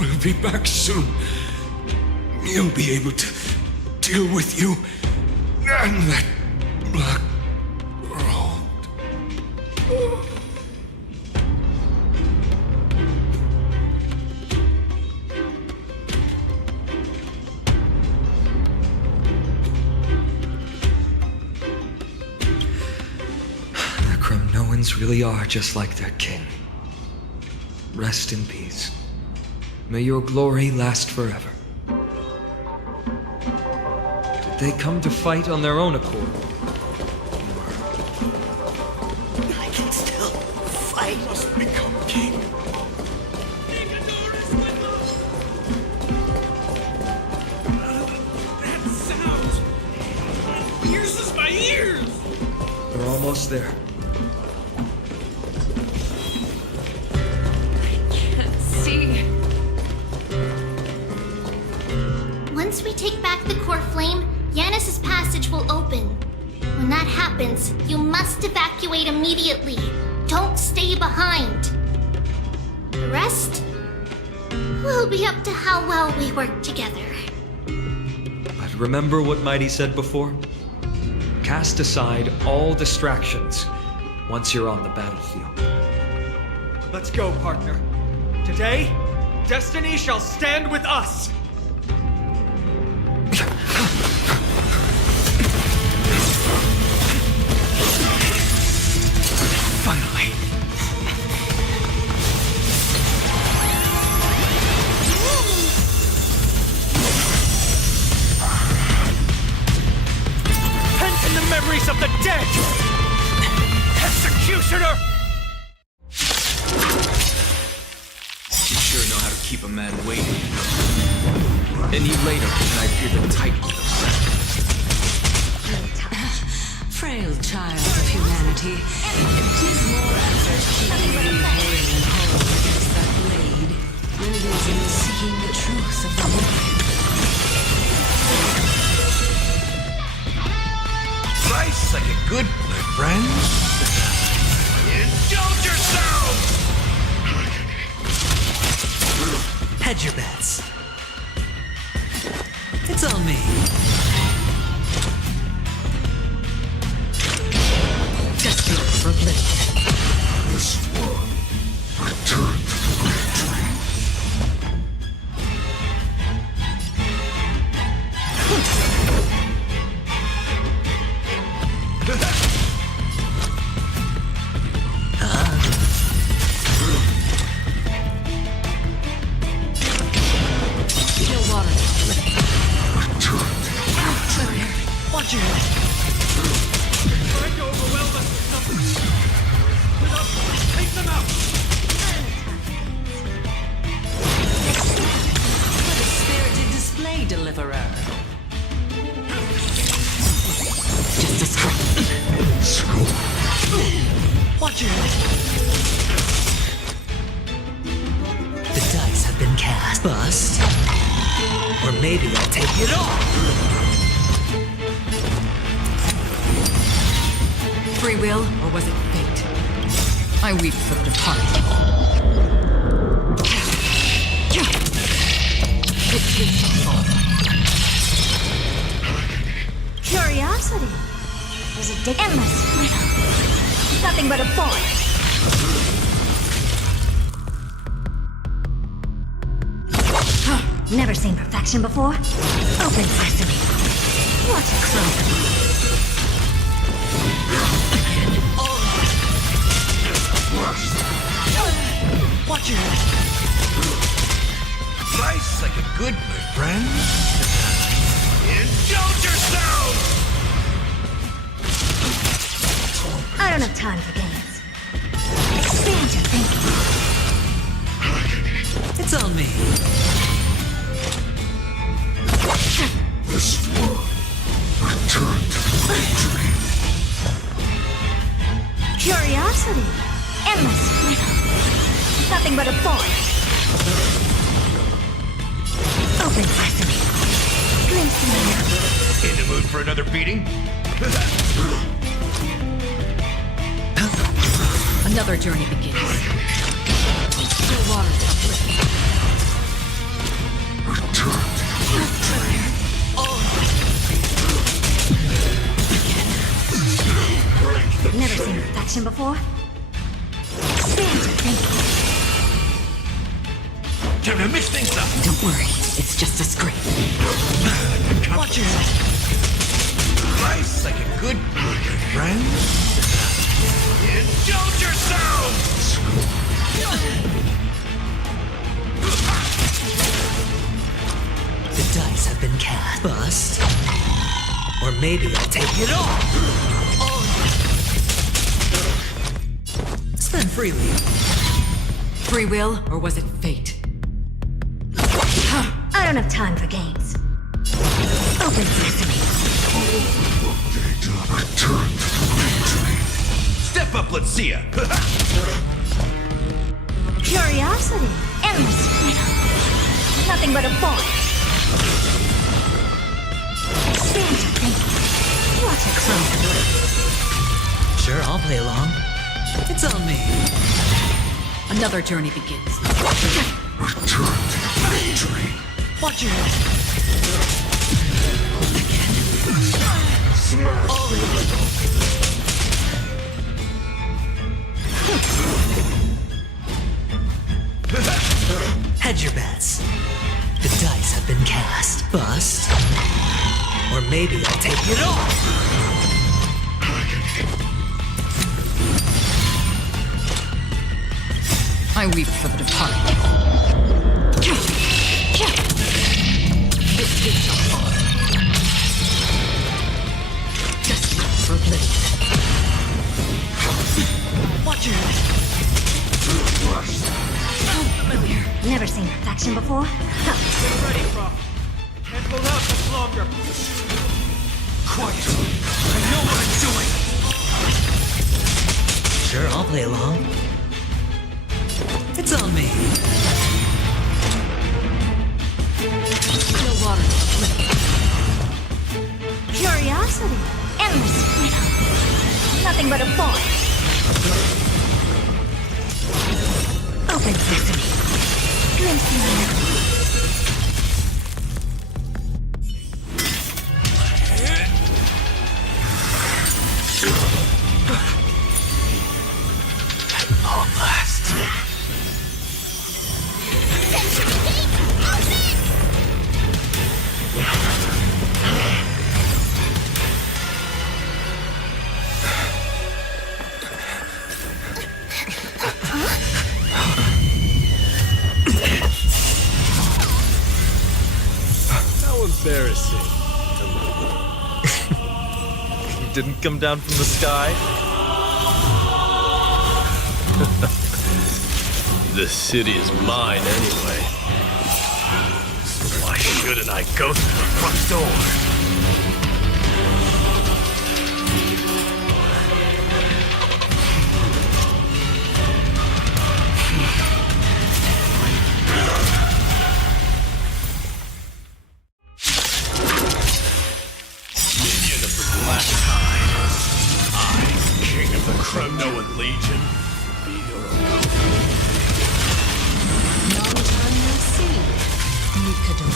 will be back soon. He'll be able to deal with you and that black road. Kremnoans really are just like their king. Rest in peace. May your glory last forever. Did they come to fight on their own accord? I can still fight. I must become king. That sound pierces my ears. We're almost there. Once we take back the core flame, Yanis's passage will open. When that happens, you must evacuate immediately. Don't stay behind. The rest will be up to how well we work together. But remember what Mighty said before? Cast aside all distractions once you're on the battlefield. Let's go, partner. Today, destiny shall stand with us! Finally. Pent in the memories of the dead! Executioner! You sure know how to keep a man waiting. Any later, and I fear the tightening of sentence. Frail child of humanity, 'tis more effort keeping thee hale and whole against that blade than it is in seeking the truth of the life. Rice like a good, my friends. Indulge yourself! Hedge your bets. It's on me. Just look for a little. This one returned to the Watch it! Trying to overwhelm us with something. Without, take them out! What a spirited display, Deliverer. Just a scrap. Watch it! The dice have been cast. Bust. Or maybe I'll take it all. Free will, or was it fate? I weep for the departed. Curiosity was a endless riddle. Nothing but a boy. Never seen perfection before? Open sesame. What a crow. Watch it! Slice like a good friend. Indulge yourself! I don't have time for games. Expand your thinking. It's on me. This one returned to victory. Curiosity. Endless riddle. Nothing but a boy. Open sesame. Glimpse me now. In the mood for another beating? Another journey begins. Still water Never seen perfection before? Expand your thinking. Time to mix things up. Don't worry, it's just a scrape. Watch it! Slice like a good friend. Indulge yourselves! The dice have been cast. Bust. Or maybe I'll take it all. Spend freely. Free will, or was it fate? I don't have time for games. Open sesame. Step up, let's see ya. Curiosity. Endless riddle. Nothing but a boy. Expand your thinking. What a crow. Sure, I'll play along. It's on me. Another journey begins. Return to victory. Watch it! Hedge your bets. The dice have been cast. Bust. Or maybe I'll take it all. I weep for the departed. Just for oblivion. Watch it! Familiar. Never seen perfection before? Huh. Get ready, Croc. Can't hold out much longer. Quiet. I know what I'm doing. Sure, I'll play along. It's on me. No water. Curiosity. Endless riddle. Nothing but a boy. Open sesame. Glimpse me now. Long last. How embarrassing. didn't come down from the sky? This city is mine anyway. So why shouldn't I go through the front door? Kremnoan Legion, be your own. Long time no see, Mikado.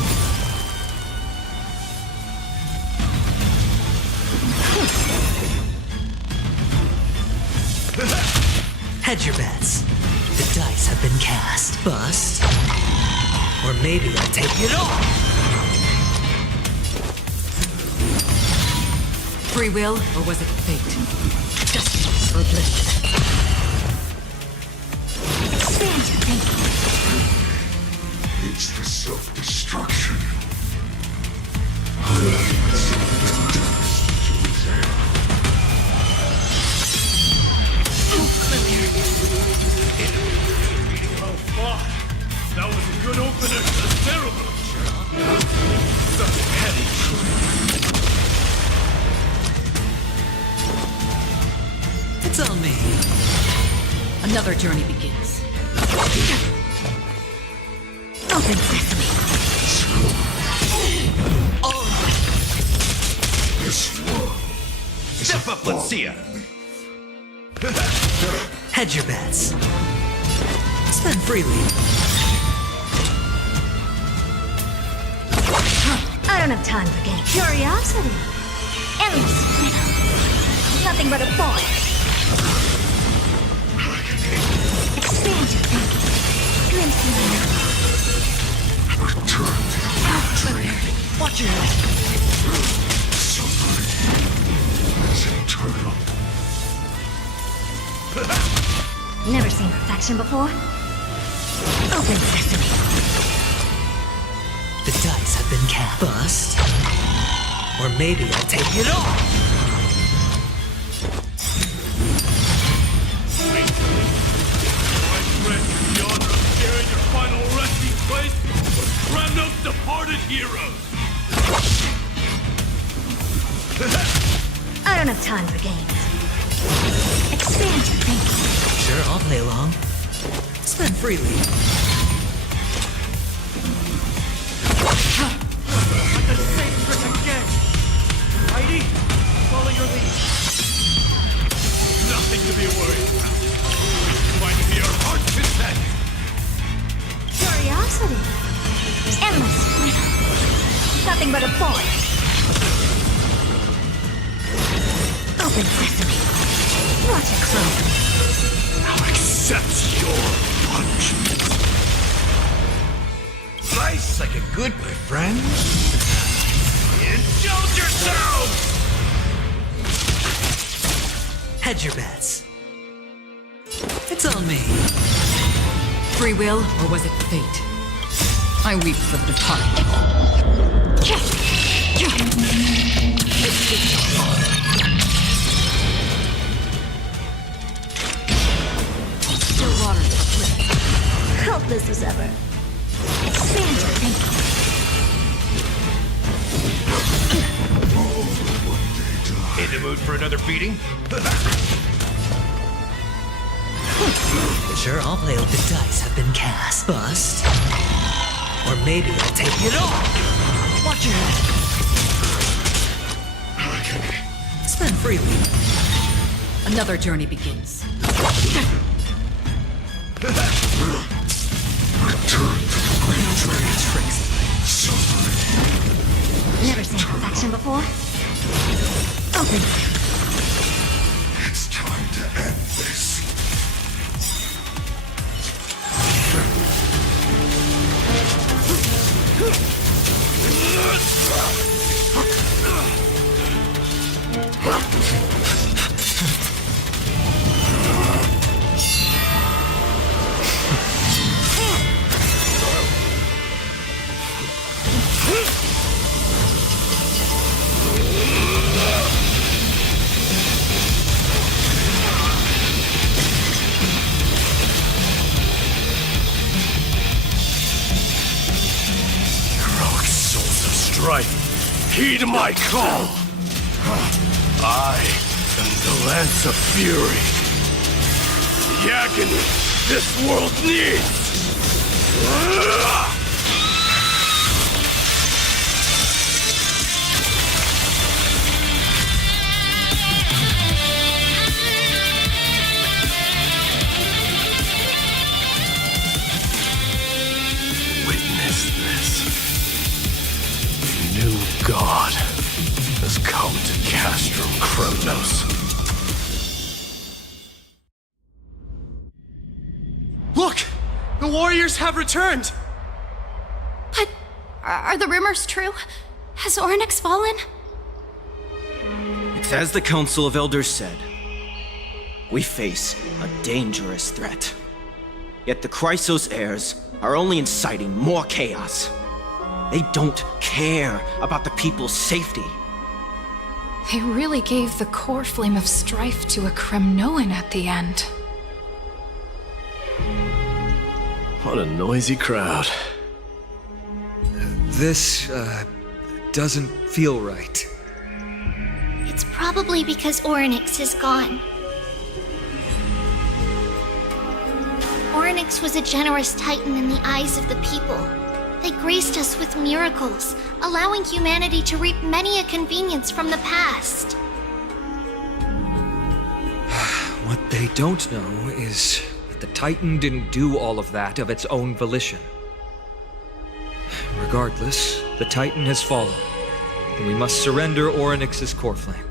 Hedge your bets. The dice have been cast. Bust. Or maybe I'll take it all. Free will, or was it fate? Destiny or bliss? Expand your thinking. It's the self-destruction. Well fought. That was a good opener to the ceremony. Such petty treatment. It's on me. Another journey begins. Open sesame. This one. Step up, let's see ya. Hedge your bets. Spend freely. I don't have time for games. Curiosity. Endless freedom. Nothing but a boy. Expand your thinking. Glimpse me now. Return to the Watch your head. suffering is eternal. Never seen perfection before. Open sesame. The dice have been cast. Bust. Or maybe I'll take it all. I grant you the honor of sharing your final resting place with Kremno's departed heroes. I don't have time for games. Expand your thinking. Sure, I'll play along. Spend freely. Like the same trick again. Heidi, follow your lead. Nothing to be worried about. We find to be our heart's content. Curiosity. Endless freedom. Nothing but a boy. Open sesame. Watch it close. Now accept your punishment. Life's like a good, my friend. Indulge yourselves! Hedge your bets. It's on me. Free will, or was it fate? I weep for the departed. Still water. Helpless as ever. Expand your thinking. In the mood for another beating? Sure, I'll play with the dice have been cast. Bust. Or maybe I'll take it all. Watch your head. Spend freely. Another journey begins. Never seen perfection before. Open. It's time to end this. strife, heed my call. I am the Lance of Fury. The agony this world needs. Witness this. The new god has come to Castro Kronos. Look! The warriors have returned! But are the rumors true? Has Oryx fallen? It's as the Council of Elders said. We face a dangerous threat. Yet the Chrysos heirs are only inciting more chaos. They don't care about the people's safety. They really gave the core flame of strife to a Kremnoan at the end. What a noisy crowd. This, doesn't feel right. It's probably because Oryx is gone. Oryx was a generous titan in the eyes of the people. They graced us with miracles, allowing humanity to reap many a convenience from the past. What they don't know is that the Titan didn't do all of that of its own volition. Regardless, the Titan has fallen, and we must surrender Oryx's core flame.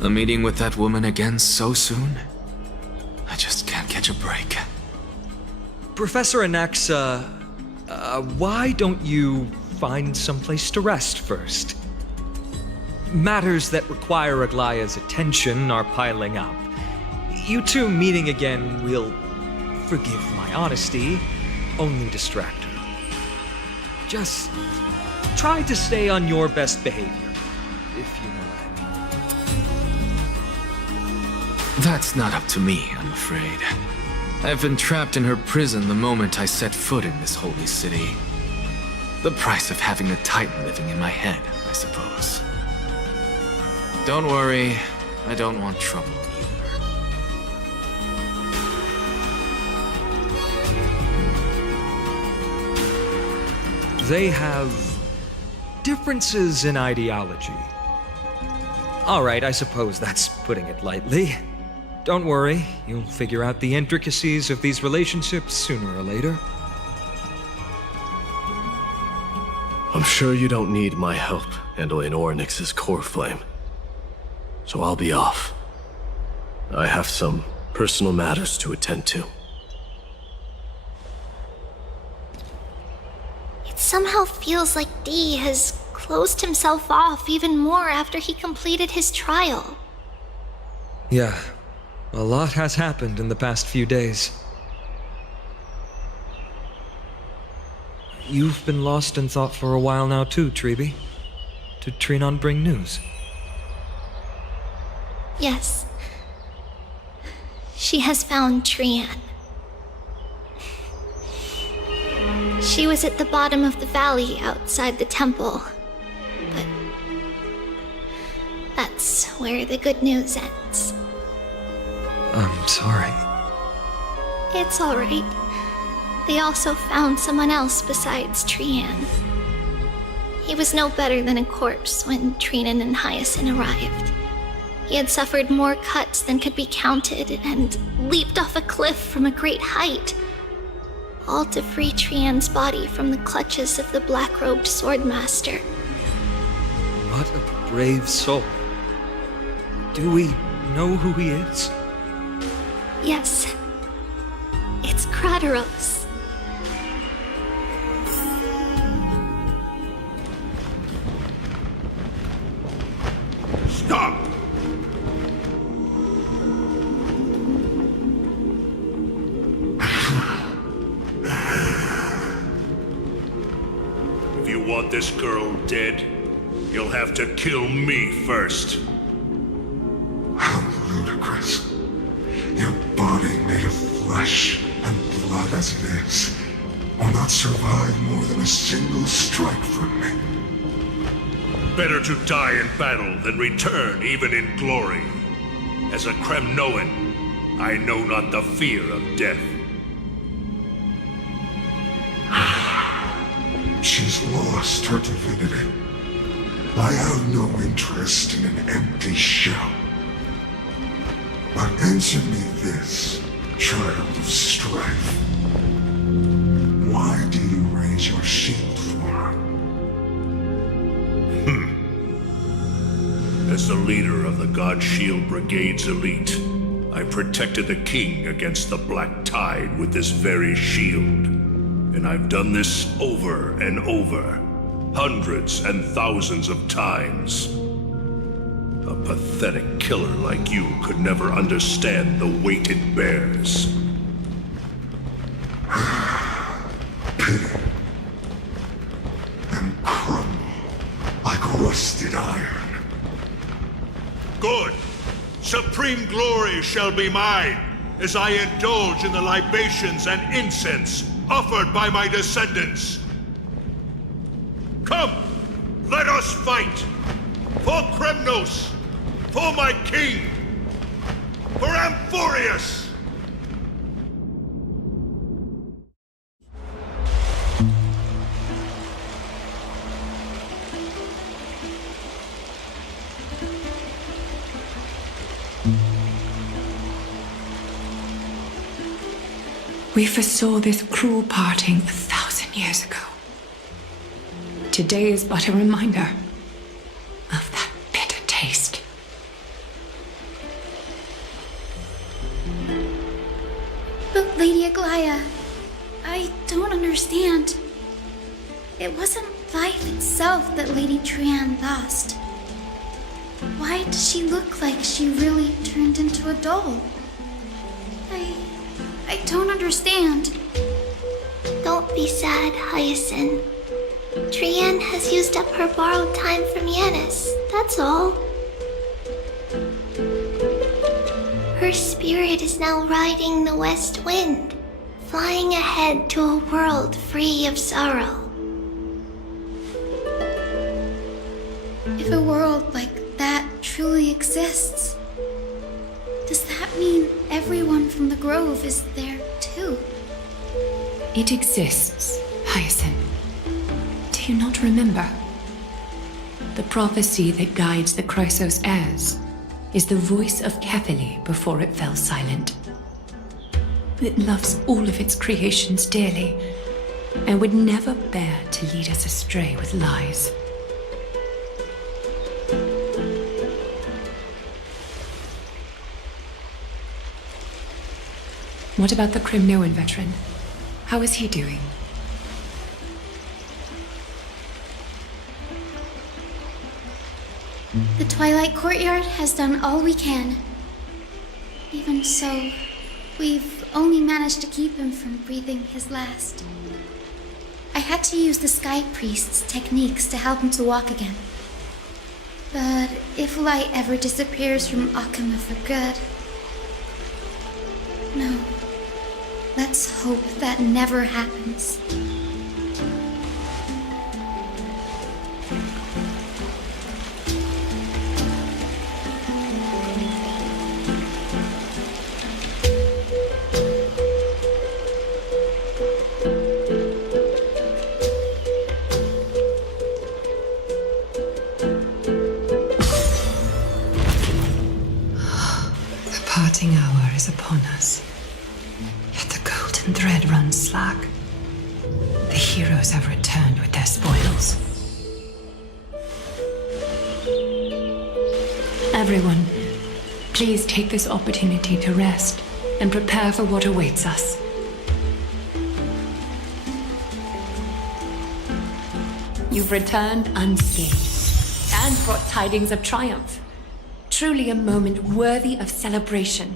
A meeting with that woman again so soon? I just can't catch a break. Professor Anaxa, why don't you find someplace to rest first? Matters that require Aglaya's attention are piling up. You two meeting again will, forgive my honesty, only distract her. Just try to stay on your best behavior, if you know what I mean. That's not up to me, I'm afraid. I've been trapped in her prison the moment I set foot in this holy city. The price of having a Titan living in my head, I suppose. Don't worry, I don't want trouble either. They have differences in ideology. All right, I suppose that's putting it lightly. Don't worry, you'll figure out the intricacies of these relationships sooner or later. I'm sure you don't need my help handling Oryx's core flame. So I'll be off. I have some personal matters to attend to. It somehow feels like D has closed himself off even more after he completed his trial. Yeah, a lot has happened in the past few days. You've been lost in thought for a while now too, Treeby. Did Trinon bring news? Yes. She has found Trian. She was at the bottom of the valley outside the temple. But that's where the good news ends. I'm sorry. It's alright. They also found someone else besides Trian. He was no better than a corpse when Trinan and Hyacinth arrived. He had suffered more cuts than could be counted and leaped off a cliff from a great height, all to free Trian's body from the clutches of the black-robed swordmaster. What a brave soul. Do we know who he is? Yes. It's Krateros. Stop! If you want this girl dead, you'll have to kill me first. How ludicrous. Your body made of flesh and blood as it is. will not survive more than a single strike from me. Better to die in battle than return even in glory. As a Kremnoan, I know not the fear of death. She's lost her divinity. I have no interest in an empty shell. But answer me this, child of strife. Why do you raise your shield for her? As the leader of the God Shield Brigade's elite, I protected the king against the Black Tide with this very shield. And I've done this over and over, hundreds and thousands of times. A pathetic killer like you could never understand the weight it bears. Pity. And crumble like rusted iron. Good. Supreme glory shall be mine, as I indulge in the libations and incense offered by my descendants. Come, let us fight! For Kremnos! For my king! For Amphorius! We foresaw this cruel parting 1,000 years ago. Today is but a reminder of that bitter taste. But Lady Aglaya, I don't understand. It wasn't life itself that Lady Trian lost. Why does she look like she really turned into a doll? I don't understand. Don't be sad, Hyacinth. Trian has used up her borrowed time from Yanis, that's all. Her spirit is now riding the west wind, flying ahead to a world free of sorrow. If a world like that truly exists, does that mean everyone from the Grove is there too? It exists, Hyacinth. Do you not remember? The prophecy that guides the Chrysos heirs is the voice of Kefili before it fell silent. It loves all of its creations dearly and would never bear to lead us astray with lies. What about the Kremnoan veteran? How is he doing? The Twilight Courtyard has done all we can. Even so, we've only managed to keep him from breathing his last. I had to use the Sky Priest's techniques to help him to walk again. But if light ever disappears from Akama for good... No. Let's hope that never happens. The parting hour is upon us. Yet the golden thread runs slack. The heroes have returned with their spoils. Everyone, please take this opportunity to rest and prepare for what awaits us. You've returned unscathed and brought tidings of triumph. Truly a moment worthy of celebration.